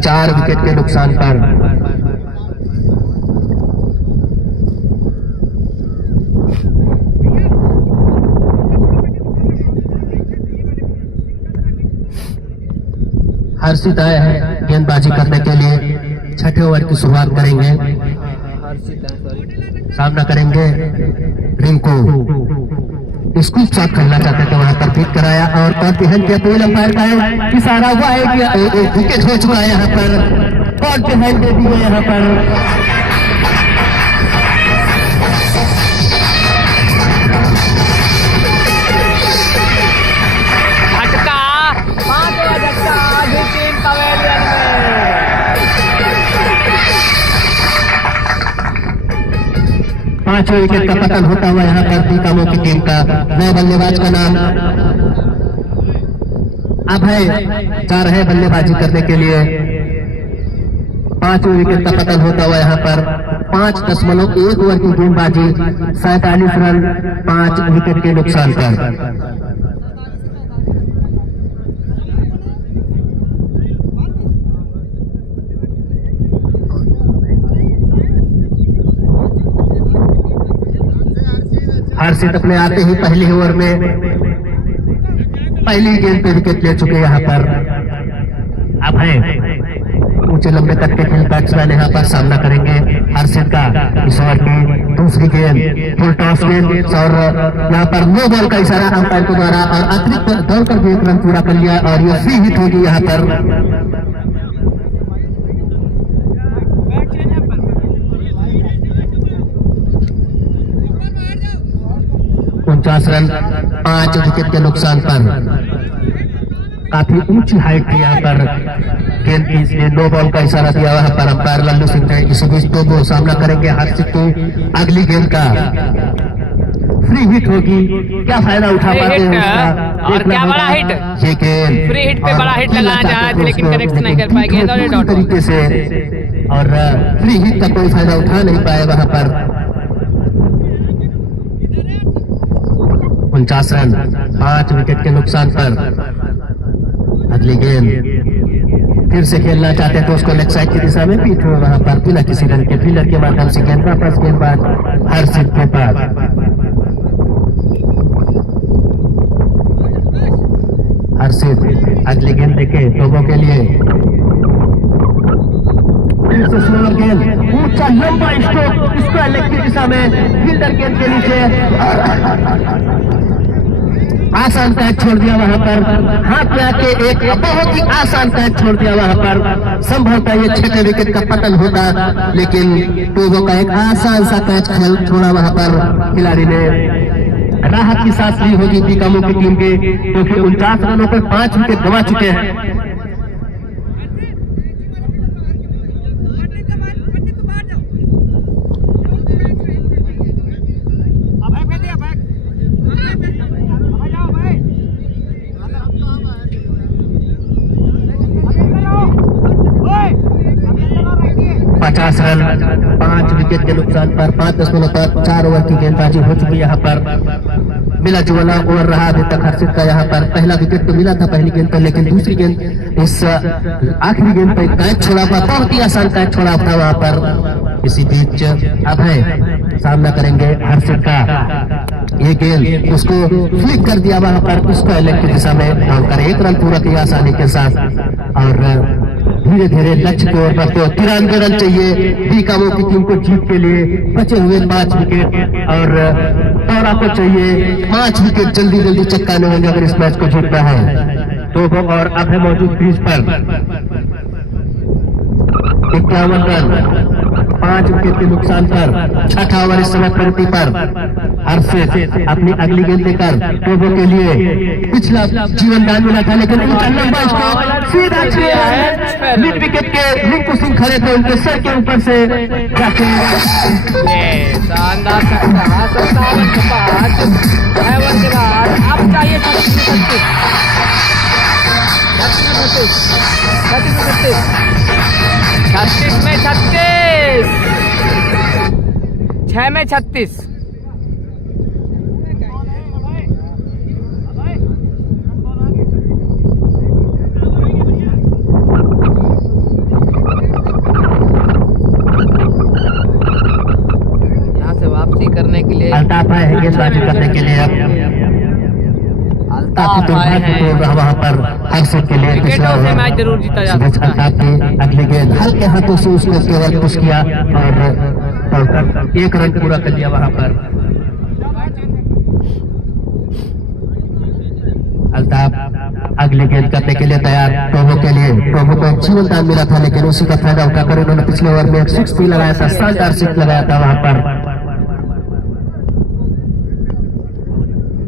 4 विकेट के नुकसान पर। हर्षित आए हैं गेंदबाजी करने के लिए। 6ठे ओवर की शुरुआत करेंगे। सामना करेंगे रिंकू। स्कूल शॉट खेलना चाहते थे, वहां पर पिक कराया और कौन हैंड किया तो अंपायर का है इशारा हुआ है कि विकेट हो चुका है यहाँ पर। कौन हैंड दे दी है यहाँ पर। पांचवें विकेट का पतन होता हुआ यहाँ पर पीकामो की टीम का नए बल्लेबाज का नाम अभय जा रहे बल्लेबाजी करने के लिए। 5वें विकेट का पतन होता हुआ यहाँ पर 5.1 ओवर की गेंदबाजी 47 रन 5 विकेट के नुकसान पर। हर्षित अपने आते ही पहली ओवर में पहली गेंद पे विकेट ले चुके यहाँ पर। अभय ऊंचे लंबे कद के खेल बैट्समैन यहाँ पर सामना करेंगे हर्षित का। इस ओवर की दूसरी गेंद फुल टॉस गेंद और यहाँ पर नो बॉल का इशारा अंपायर के द्वारा और अतिरिक्त दौड़ कर भी एक रन पूरा कर लिया और ये फ्री हिट होगी यहाँ पर। 49 रन 5 विकेट के नुकसान पर। काफी ऊंची हाइट थी यहाँ पर गेंद की, इसलिए नो बॉल का इशारा दिया वहां पर अंपायर लल्लू सिंह ने। इसी बीच टोबो सामना करेंगे हर्षित की अगली गेंद का। फ्री हिट होगी, क्या फायदा उठा पाते हैं उसका? और क्या बड़ा हिट, ये गेंद फ्री हिट पे बड़ा हिट लगाना चाह रहे थे लेकिन कनेक्ट नहीं कर पाए गेंद और डॉट तरीके से, और फ्री हिट का कोई फायदा उठा नहीं पाए वहां पर। 49 रन 5 विकेट के नुकसान पर। अगली गेंद फिर से खेलना चाहते हैं तो उसको लेग साइड की दिशा में पीठ हुआ वहां पर बिना किसी रन के फील्डर के माध्यम से गेंद वापस गेंदबाज हर्षित के पास। हर्षित अगली गेंद देखे टोबो के लिए, फिर से स्लोअर गेंद, ऊंचा लंबा स्ट्रोक स्क्वायर लेग की दिशा में फील्डर गेंद के नीचे आसान कैच छोड़ दिया वहां पर। हाथ में आके एक बहुत ही आसान कैच छोड़ दिया वहां पर। संभवतः ये 6वें विकेट का पतन होता, लेकिन टोबो का एक आसान सा कैच छोड़ा वहां पर। खिलाड़ी ने राहत की सांस ली होगी बीकामो की टीम के, क्योंकि 49 रनों पर 5 विकेट गंवा चुके हैं। रन 5 विकेट के नुकसान पर 5.4 ओवर की गेंदबाजी हो चुकी है यहाँ पर। मिला जुला ओवर रहा अभी तक हर्षित का। यहाँ पर पहला विकेट तो मिला था पहली गेंद पर, लेकिन दूसरी गेंद इस आखिरी गेंद पर कैच छोड़ा हुआ, बहुत ही आसान कैच छोड़ा था वहां पर। इसी बीच अभय सामना करेंगे हर्षित का। ये गेंद उसको फ्लिक कर दिया वहां पर, उसको लेग की दिशा में डालकर 1 रन पूरा किया आसानी के साथ। और धीरे धीरे लक्ष्य की ओर बढ़ते हो। 93 रन चाहिए बीकामो की टीम को जीत के लिए। बचे हुए 5 विकेट और टोरा को चाहिए 5 विकेट जल्दी जल्दी चक्काने होंगे अगर इस मैच को जीतना है। टोबो और अभय मौजूद क्रीज पर। 51 रन 5 विकेट के नुकसान पर। 6ठा ओवर इस समय प्रगति पर। हर्षित अपनी अगली गेंद लेकर टोबो के लिए पिछला जीवन दान मिला था, लेकिन लंबा स्ट्रोक सीधा मिड विकेट के रिंकू सिंह खड़े थे, उनके सर के ऊपर से जाके शानदार अब चाहिए 36 में 36, 6 में 36। यहाँ से वापसी करने के लिए अल्ताफ है गेंदबाजी करने के लिए। अल्ताफ आए हैं वहां पर हर्षित के लिए विकेटों से मैच जरूर जीता जा सकता है। अल्ताफ की अगली गेंद हल्के हाथों से उसने केवल पुश किया और 1 रन पूरा कर लिया वहां पर। अल्ताफ अगली गेंद करने के लिए तैयार टोबो के लिए। टोबो को जीवन दान मिला था, लेकिन उसी का फायदा उठाकर उन्होंने पिछले ओवर में एक 6 भी लगाया था, शानदार 6 लगाया था वहां पर।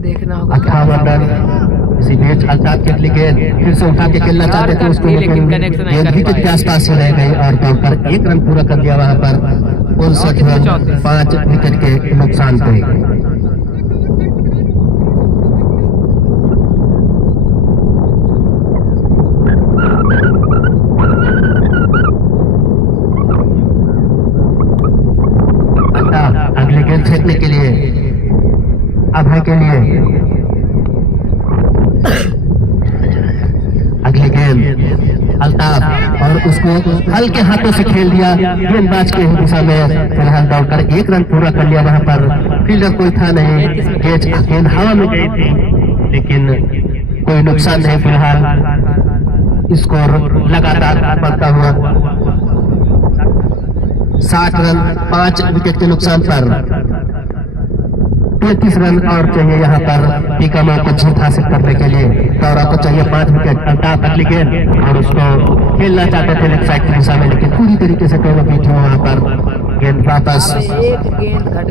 देखना होगा 58 रन। इसी बीच अल्ताफ की अगली गेंद फिर से उठा के खेलना चाहते थे उसको, लेकिन गेंद विकेट के आसपास ही रह गई और दौड़ पर 1 रन पूरा कर दिया वहां पर। 59 रन 5 विकेट के नुकसान पे। अगली गेंद फेंकने के लिए अभय के लिए। अगली गेंद अल्ताफ और उसको हल्के हाथों से खेल दिया गेंदबाज के दिशा में। फिलहाल दौड़कर 1 रन पूरा कर लिया वहां पर। फील्डर कोई था नहीं, गेंद हवा में गई थी, लेकिन कोई नुकसान नहीं फिलहाल। स्कोर लगातार बढ़ता हुआ 60 रन 5 विकेट के नुकसान पर 33 रन और चाहिए यहाँ पर टीकामा को जीत हासिल करने के लिए। तौरा को चाहिए 5 विकेट। अल्ताफ अगली गेंद और उसको खेलना चाहते थे लेफ्ट साइड की दिशा में, लेकिन पूरी तरीके से टोबो बीट हुआ वहाँ पर। गेंद वापस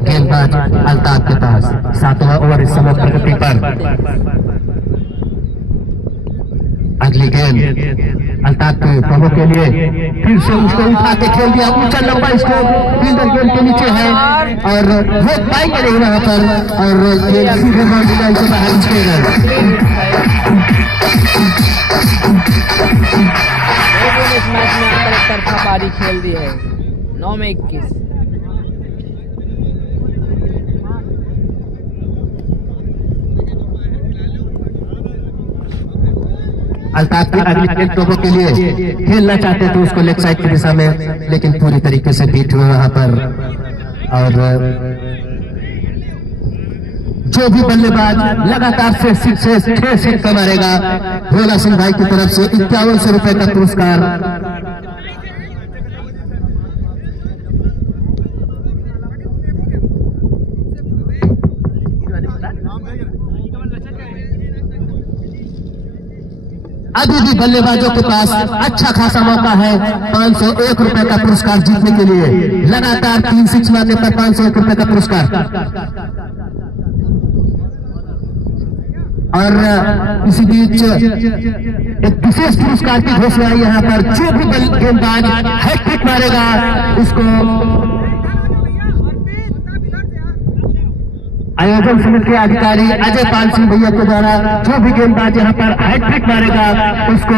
गेंदबाज अल्ताफ के पास। 7वां ओवर इस समय प्रगति पर। अगली गेंद अल्ताफ के टोबो के लिए, फिर से उसको उठा के खेल दिया ऊंचा लंबा स्ट्रोक, फील्डर गेंद के नीचे है और रोक पाएंगे नहीं वहां पर और गेंद सीधे बाउंड्री लाइन से बाहर निकलेगा। इस मैच में आकर एक तरफा पारी खेल दी है। 9 में 21। अल्ताफ की अगली गेंद टोबो के लिए खेलना चाहते थे उसको लेग साइड की दिशा में, लेकिन पूरी तरीके से बीट हुए वहां पर। और जो भी बल्लेबाज लगातार से 6 सिक्का मारेगा, भोला सिंह भाई की तरफ से 5100 रुपए का पुरस्कार। अभी भी बल्लेबाजों के पास अच्छा खासा मौका है 501 रुपए का पुरस्कार जीतने के लिए। लगातार 3 सिक्स मारने पर 501 रुपए का पुरस्कार। और इसी बीच एक विशेष पुरस्कार की घोषणा यहाँ पर। जो भी गेंदबाज हैट्रिक मारेगा उसको आयोजन समिति के अधिकारी अजय पाल सिंह भैया के द्वारा जो भी गेंदबाज यहाँ पर हैट्रिक मारेगा उसको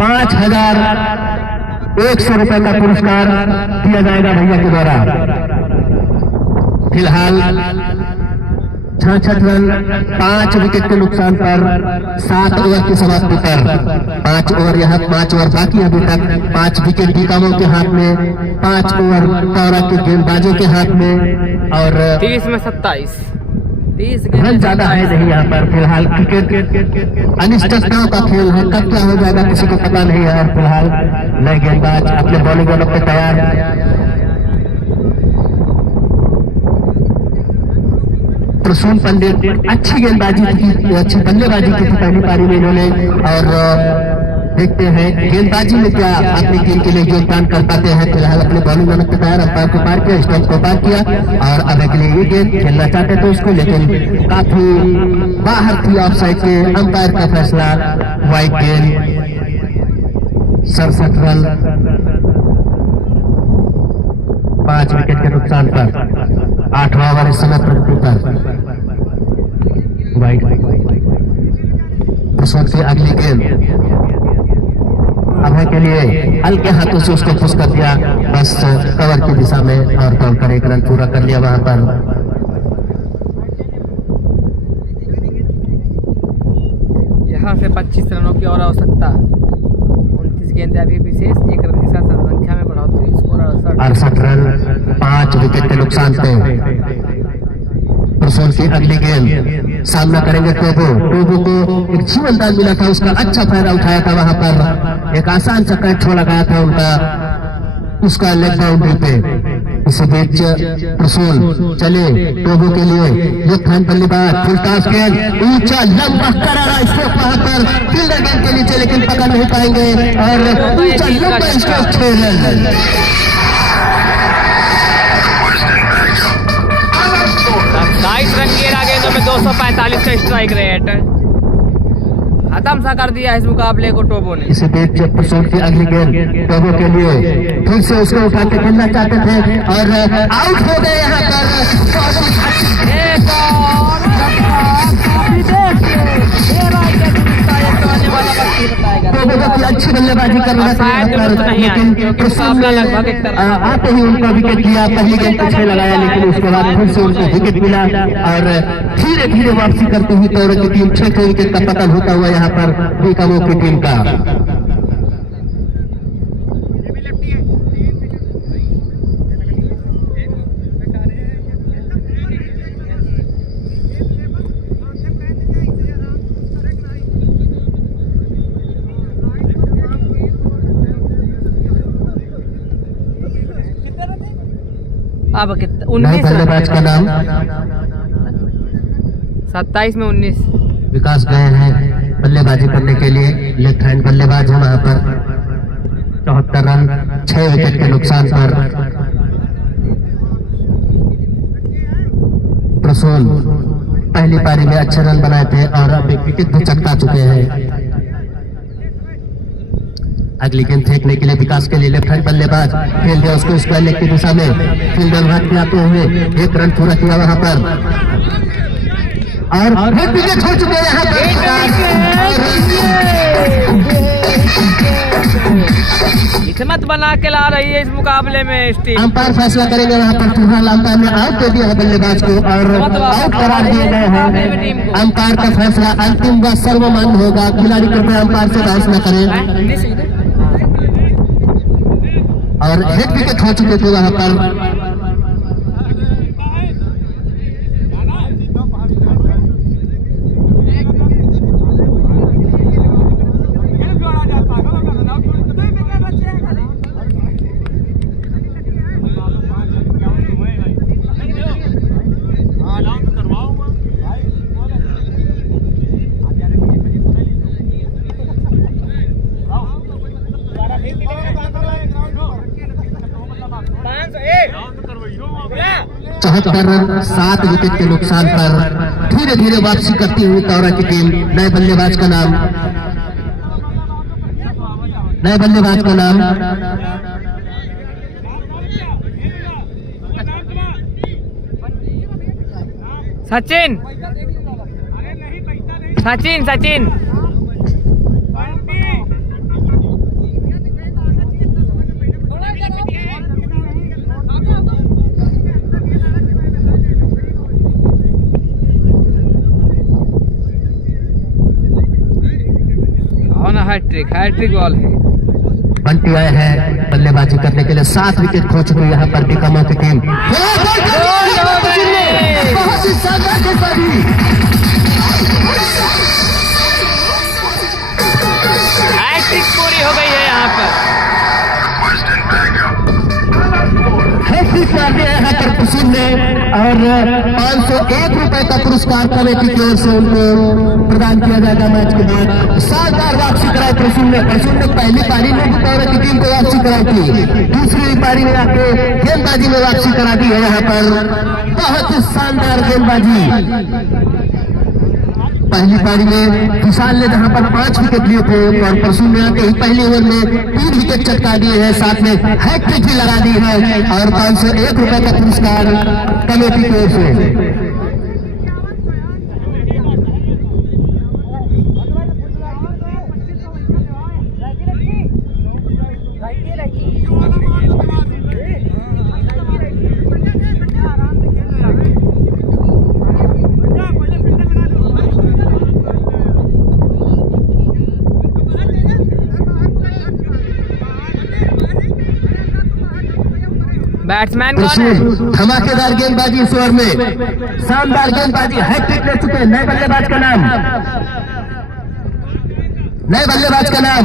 5100 रुपए का पुरस्कार दिया जाएगा भैया के द्वारा। फिलहाल 66 रन 5 विकेट के नुकसान पर 7 ओवर की समाप्ति पर 5 ओवर यहाँ 5 ओवर बाकी अभी तक। 5 विकेट टीकामों के हाथ में, 5 ओवर तौरा के गेंदबाजों के हाथ में और 30 में 27। 30 रन ज्यादा है नहीं यहाँ पर। फिलहाल क्रिकेट अनिश्चितताओं का खेल है, कब क्या हो जाएगा किसी को पता नहीं है। और फिलहाल नए गेंदबाज अपने बॉलिंग वालों पे तैयार। प्रसून पंडित अच्छी गेंदबाजी की, अच्छी बल्लेबाजी की थी पहली पारी में इन्होंने। और देखते हैं गेंदबाजी में क्या अपनी टीम के लिए योगदान कर पाते हैं। फिलहाल अपने बॉलिंग लाइन पे तैयार, अंपायर को पार किया, स्टंप को पार किया और अब अगले ये गेंद खेलना चाहते थे उसको, लेकिन काफी बाहर थी ऑफ साइड के। अंपायर का फैसला वाइड गेंद। 67 रन 5 विकेट के नुकसान पर 8वां ओवर इस समय प्रगति पर। वाइड प्रसून की अगली गेंद अभय के लिए हल्के हाथों से उसको पुश कर दिया, बस कवर की दिशा में और दौड़कर 1 रन पूरा कर लिया वहां पर। यहाँ से 25 रनों की और आवश्यकता। 29 गेंदें अभी विशेष 1 रन के साथ संख्या में बढ़ोतरी। स्कोर 68 रन 5 विकेट के नुकसान पे। प्रसून की अगली गेंद सामना करेंगे टोबो। टोबो को एक जीवनदान मिला था, उसका अच्छा फायदा उठाया था वहां पर। एक आसान सा कैच छोड़ा गया था उनका, उसका लेग बाउंड्री पे। इसी बीच प्रसून चले टोबो के लिए, ये फैन बल्लेबाज फुल टॉस गेंद, ऊंचा लंबा करारा स्ट्रोक वहां पर फील्डर गेंद के नीचे, लेकिन पकड़ नहीं पाएंगे और ऊंचा लंबा स्ट्रोक 6 रन। 27 रन किए गेंदों में 245 का स्ट्राइक रेट। खत्म सा कर दिया इस मुकाबले को टोबो ने। इसी बीच प्रसून की अगली गेंद टोबो के लिए, फिर से उसको उठा के खेलना चाहते थे और आउट हो गए यहाँ पर। एक और टोबो की अच्छी बल्लेबाजी कर रहा था, लेकिन प्रसून ने आते ही उनको विकेट लिया। पहली गेंद पीछे लगाया, लेकिन उसके बाद फिर से उनको विकेट मिला और धीरे धीरे वापसी करती हुई तौर की टीम 6 विकेट का पतन होता हुआ यहाँ पर बीकामो की टीम का। अब कितना नए 19 बल्लेबाज का नाम 27 में 19। विकास गए हैं बल्लेबाजी करने के लिए। लेफ्ट हैंड बल्लेबाज है वहां पर। 74 रन 6 विकेट के नुकसान पर प्रसून पहली पारी में अच्छे रन बनाए थे और अब एक विकेट भी चटका चुके हैं। अगली गेंद फेंकने के लिए विकास के लिए लेफ्ट हैंड बल्लेबाज खेल दिया उसको स्क्वायर लेग की दिशा में। फील्डर भाग के आते हुए 1 रन पूरा किया वहां पर और विकेट हो चुके हैं यहाँ किस्मत बना के ला रही है इस मुकाबले में इस टीम। अंपायर फैसला करेंगे वहां पर। फिलहाल अंपायर ने आउट दे दिया है बल्लेबाज को और आउट करार दिए गए हैं। अंपायर का फैसला अंतिम व सर्वमान्य होगा। खिलाड़ी कृपया अंपायर से बहस न करें। और हेड विकेट हो चुके थे वहां पर। रन 7 विकेट के नुकसान पर धीरे धीरे वापसी करती हुई तौरा की टीम। नए बल्लेबाज का नाम सचिन सचिन सचिन हैट्रिक बॉल है। बंटी आए हैं बल्लेबाजी करने के लिए। 7 विकेट खो चुकी है यहाँ पर बिकामो की टीम। हैट्रिक पूरी हो गई है यहाँ पर। हैट्रिक कर दिया यहाँ पर प्रसून ने और 501 रुपए का पुरस्कार कमेटी की ओर से उनको प्रदान किया जाएगा। मैच के बाद शानदार वापसी कराई प्रसून ने पहली पारी में भी की टीम को वापसी कराई थी। दूसरी पारी में आके गेंदबाजी में वापसी करा दी है यहाँ पर। बहुत ही शानदार गेंदबाजी। पहली पारी में विशाल ने जहां पर 5 विकेट लिए थे और प्रसून ने आके ही पहली ओवर में 3 विकेट चटका दिए हैं। साथ में हैट्रिक भी लगा दी है और 501 रुपए का पुरस्कार कमेटी की ओर से। बैट्समैन कौन है? धमाकेदार गेंदबाजी इस ओवर में। शानदार गेंदबाजी हैट्रिक ले चुके हैं। नए बल्लेबाज का नाम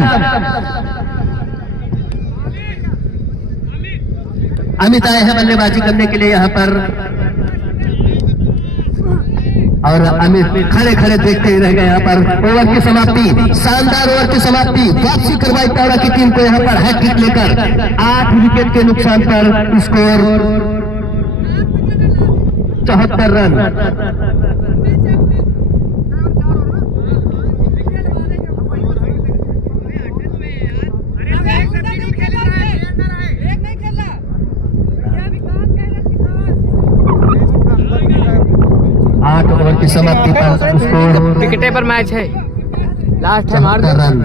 अमित आए हैं बल्लेबाजी करने के लिए यहाँ पर और अमित खड़े खड़े देखते ही रह गए यहाँ पर। ओवर की समाप्ति, शानदार ओवर की समाप्ति। वापसी करवाई तौरा की टीम को यहाँ पर हैट्रिक लेकर 8 विकेट के नुकसान पर स्कोर 74 रन। ओवर की समाप्ति पर स्कोर विकेटे पर मैच है। लास्ट है मार रन।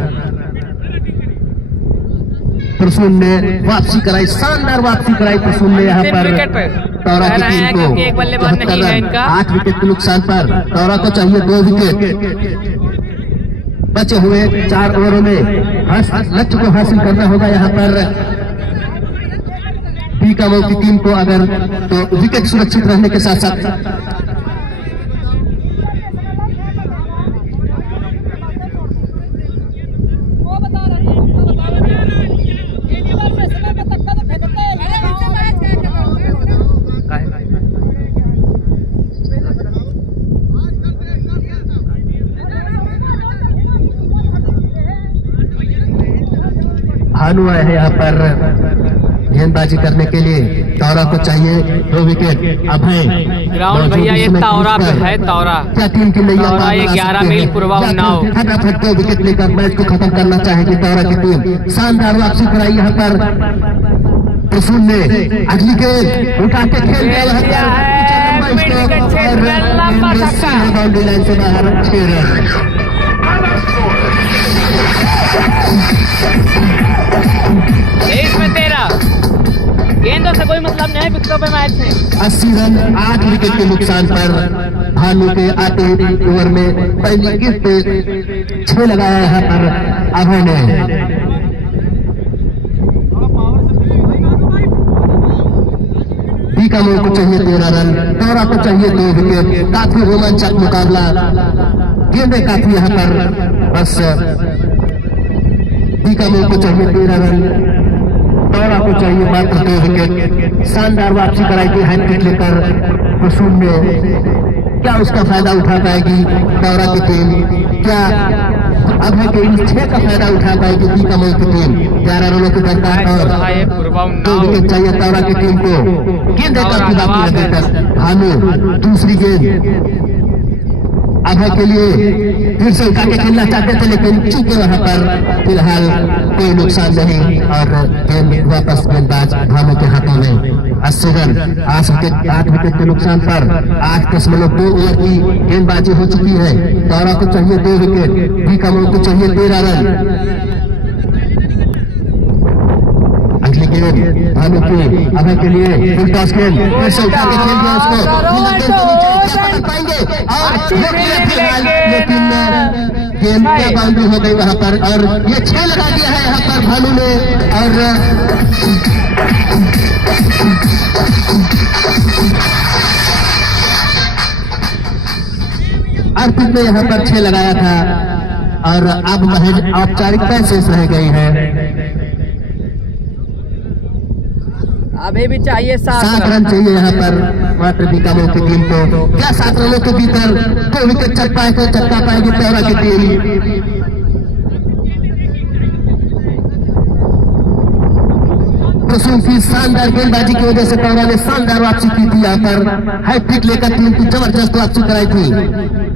प्रसून ने वापसी कराई, शानदार वापसी कराई प्रसून ने यहाँ पर तौरा की टीम को। 8 विकेट के नुकसान पर तौरा को चाहिए 2 विकेट। बचे हुए 4 ओवरों में लक्ष्य को हासिल करना होगा यहाँ पर बीकामो की टीम को। अगर तो विकेट सुरक्षित रहने के साथ साथ भानु आए हैं यहाँ पर गेंदबाजी करने के लिए। तौरा को चाहिए 2 विकेट। अभय ग्राउंड भैया ये तौरा पे है, तौरा क्या टीम की नैया तौरा ये 11 मील पूर्वा उन्नाव। फटाफट 2 विकेट लेकर मैच को खत्म करना चाहेगी तौरा की टीम। शानदार वापसी कराई यहाँ पर प्रसून ने। अगली गेंद उठा के खेल गया बाउंड्री लाइन से बाहर 6 रन। इसमें 13 गेंदों से कोई मतलब नहीं है विकेटों पे मैच में। 80 रन 8 विकेट के नुकसान पर भानु के आते ओवर में पहली गेंद पे 6 लगाया यहाँ पर अभय ने। बीकानेर को चाहिए 13 रन, तौरा को चाहिए 2 विकेट। काफी रोमांचक मुकाबला, गेंदें काफी यहाँ पर, बस बीकानेर को चाहिए 13 रन, तौरा को चाहिए मात्र 2 विकेट। शानदार वापसी कराई थी हैट्रिक लेकर प्रसून ने। क्या उसका फायदा उठा पाएगी तौरा की टीम? क्या अभय के इन 6 का फायदा उठा पाएगी बीकानेर की टीम? 11 रनों की दरकार और 2 विकेट चाहिए तौरा की टीम को। गेंद काफी बाकी है बेहतर। भानु दूसरी गेंद अभय के लिए फिर से उठा के खेलना चाहते थे, लेकिन चूंकि वहां पर फिलहाल कोई नुकसान नहीं और गेंद वापस गेंदबाज भानु के हाथों में। 80 रन 8 विकेट के नुकसान पर 8.2 ओवर की गेंदबाजी हो चुकी है। तौरा को चाहिए 2 विकेट, बीकानेर को चाहिए 13 रन। अगली गेंद भानु की अभय के लिए फुल टॉस गेंद, फिर से उठा के खेल गया उसको पाएंगे और फिलहाल लेकिन गेंद पे बाउंड्री हो गई वहां पर और ये 6 लगा दिया है यहाँ पर भानु ने। और अर्पित ने यहाँ पर 6 लगाया था और अब महज औपचारिकता शेष रह गई है। अभी भी चाहिए 7 रन चाहिए यहाँ पर मात्र बीकानेर की टीम को। क्या 7 रनों के भीतर 2 विकेट चटका पाएगी तौरा की टीम? प्रसून की शानदार गेंदबाजी की वजह से तौरा ने शानदार वापसी की थी। यहाँ पर हैट्रिक लेकर टीम की जबरदस्त वापसी कराई थी।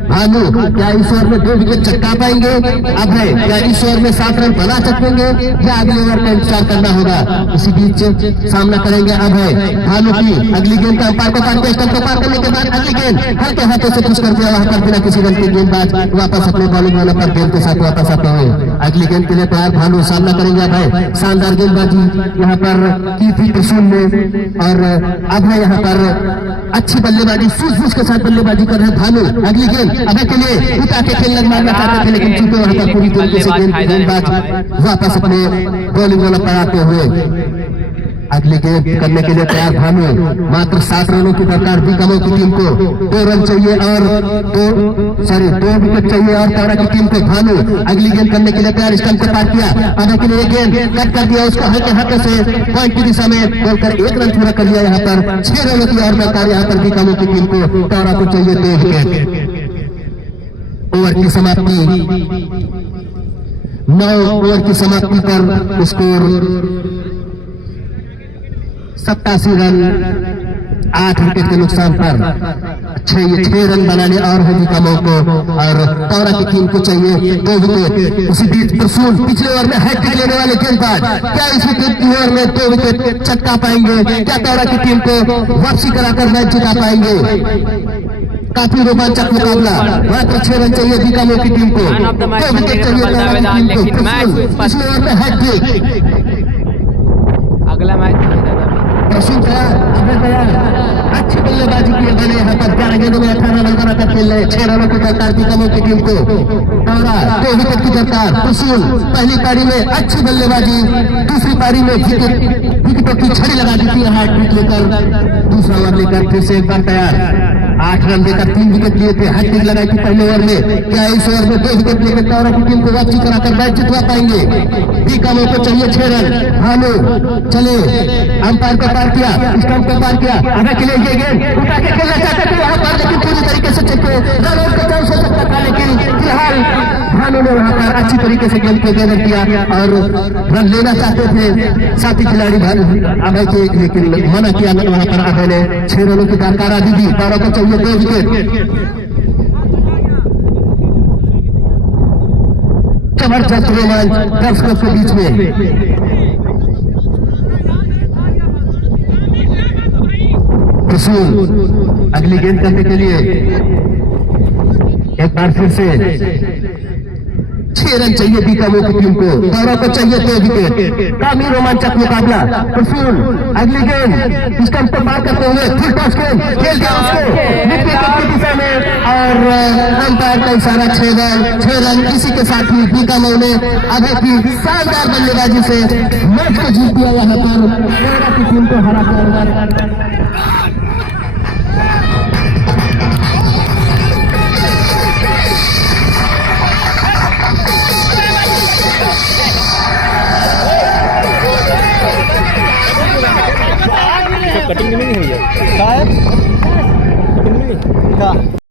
भानु क्या इस ओवर में 2 विकेट चटका पाएंगे? अभय क्या इस ओवर में 7 रन बना सकेंगे या अगले ओवर का इंतजार करना होगा? इसी बीच सामना करेंगे अभय भानु की। अगली गेंद का अंपायर को काटते, स्टंप को पार करने के बाद अगली गेंद हल्के हाथों से पुश कर दिया वहां पर बिना किसी रन के। गेंदबाज वापस अपने बॉलिंग वाला पर गेंद के साथ वापस आते हुए अगली गेंद के लिए तैयार भानु। सामना करेंगे अभय। शानदार गेंदबाजी यहाँ पर की थी प्रसून ने और अभय यहाँ पर अच्छी बल्लेबाजी सूझबूझ के साथ बल्लेबाजी कर रहे हैं भानु। अगली गेंद अभय के लिए उठा के खेल मारना चाहते थे, लेकिन चूंकि वहां पर पूरी तरीके से गेंदबाज वापस अपने बॉलिंग वाला पर आते हुए अगली गेंद करने के लिए तैयार भानु। मात्र 7 रनों की दरकार बीकानेर की टीम को। 2 रन चाहिए और 2 विकेट चाहिए और तौरा की टीम को। भानु अगली गेंद करने के लिए तैयार, स्टंप को पार किया अभय के लिए गेंद कट कर दिया उसको हल्के हाथों से पॉइंट की दिशा में बोलकर 1 रन पूरा कर लिया। यहाँ पर 6 रनों की और दरकार यहाँ पर बीकानेर की टीम को। तौरा को चाहिए 2 विकेट। ओवर की समाप्ति 9 ओवर की समाप्ति पर स्कोर 87 रन 8 विकेट के नुकसान पर 6 रन बनाने और है बीकानेर को और तौरा की टीम को चाहिए 2 विकेट। उसी बीच प्रसून पिछले ओवर में हैट्रिक लेने वाले गेंदबाज क्या इस विकेट ओवर में 2 विकेट चटका पाएंगे? क्या तौरा की टीम को वापसी कराकर मैच जिता पाएंगे? काफी रोमांचक मुकाबला। मात्र 6 रन चाहिए बीकानेर की टीम को, 2 विकेट चाहिए तौरा की टीम को। पिछले ओवर में हैट्रिक। अगला मैच प्रसून तैयार, अभय तैयार, अच्छी बल्लेबाजी की बने यहाँ पर 11 गेंदों में 18 रन बनाकर खेल रहे। 6 रनों की दरकार बीकानेर की टीम को। तौरा 2 विकेट की दरकार। प्रसून पहली पारी में अच्छी बल्लेबाजी, दूसरी पारी में विकेटों की छड़ी लगा दी थी हैट्रिक लेकर। दूसरा ओवर लेकर फिर से एक बार तैयार। 8 रन देकर 3 विकेट लिए थे, हैट्रिक लगाई थी पहले ओवर में। क्या इस ओवर में 2 विकेट लेकर तौरा की टीम को वापसी कराकर मैच जितवा पाएंगे? बीकानेर को चाहिए 6 रन। भानु चले, अंपायर को पार किया, स्टंप को पार किया, अभय के लिए ये गेंद उठा के खेलना चाहते थे वहां पर, लेकिन पूरी तरीके से चक्के रन आउट का चांस हो सकता था, लेकिन फिलहाल भानु ने वहां पर अच्छी तरीके से गेंद को गैदर किया और रन लेना चाहते थे साथी खिलाड़ी अभय के, लेकिन मना किया वहां पर अभय ने 6 रनों की दरकारा दी थी। दौड़ों को चाहिए 2 विकेट। जबरदस्त रोमांच दर्शकों के बीच में। रसूल अगली गेंद करने के लिए एक बार फिर से 6 रन चाहिए बीकामो की टीम को। दौरा को चाहिए 2 विकेट। काफी रोमांचक मुकाबला। रसूल अगली गेंद स्टंप पर बात करते हुए फुल टॉस गेंद खेल दिया उसको विकेट की दिशा में और अंपायर का इशारा 6 रन। इसी के साथ ही बीकामो ने अभय की शानदार बल्लेबाजी से मैच को जीत दिया। यहाँ पर दौरा की टीम को हराकर कटिंग नहीं हुई है शायद, कटिंग नहीं।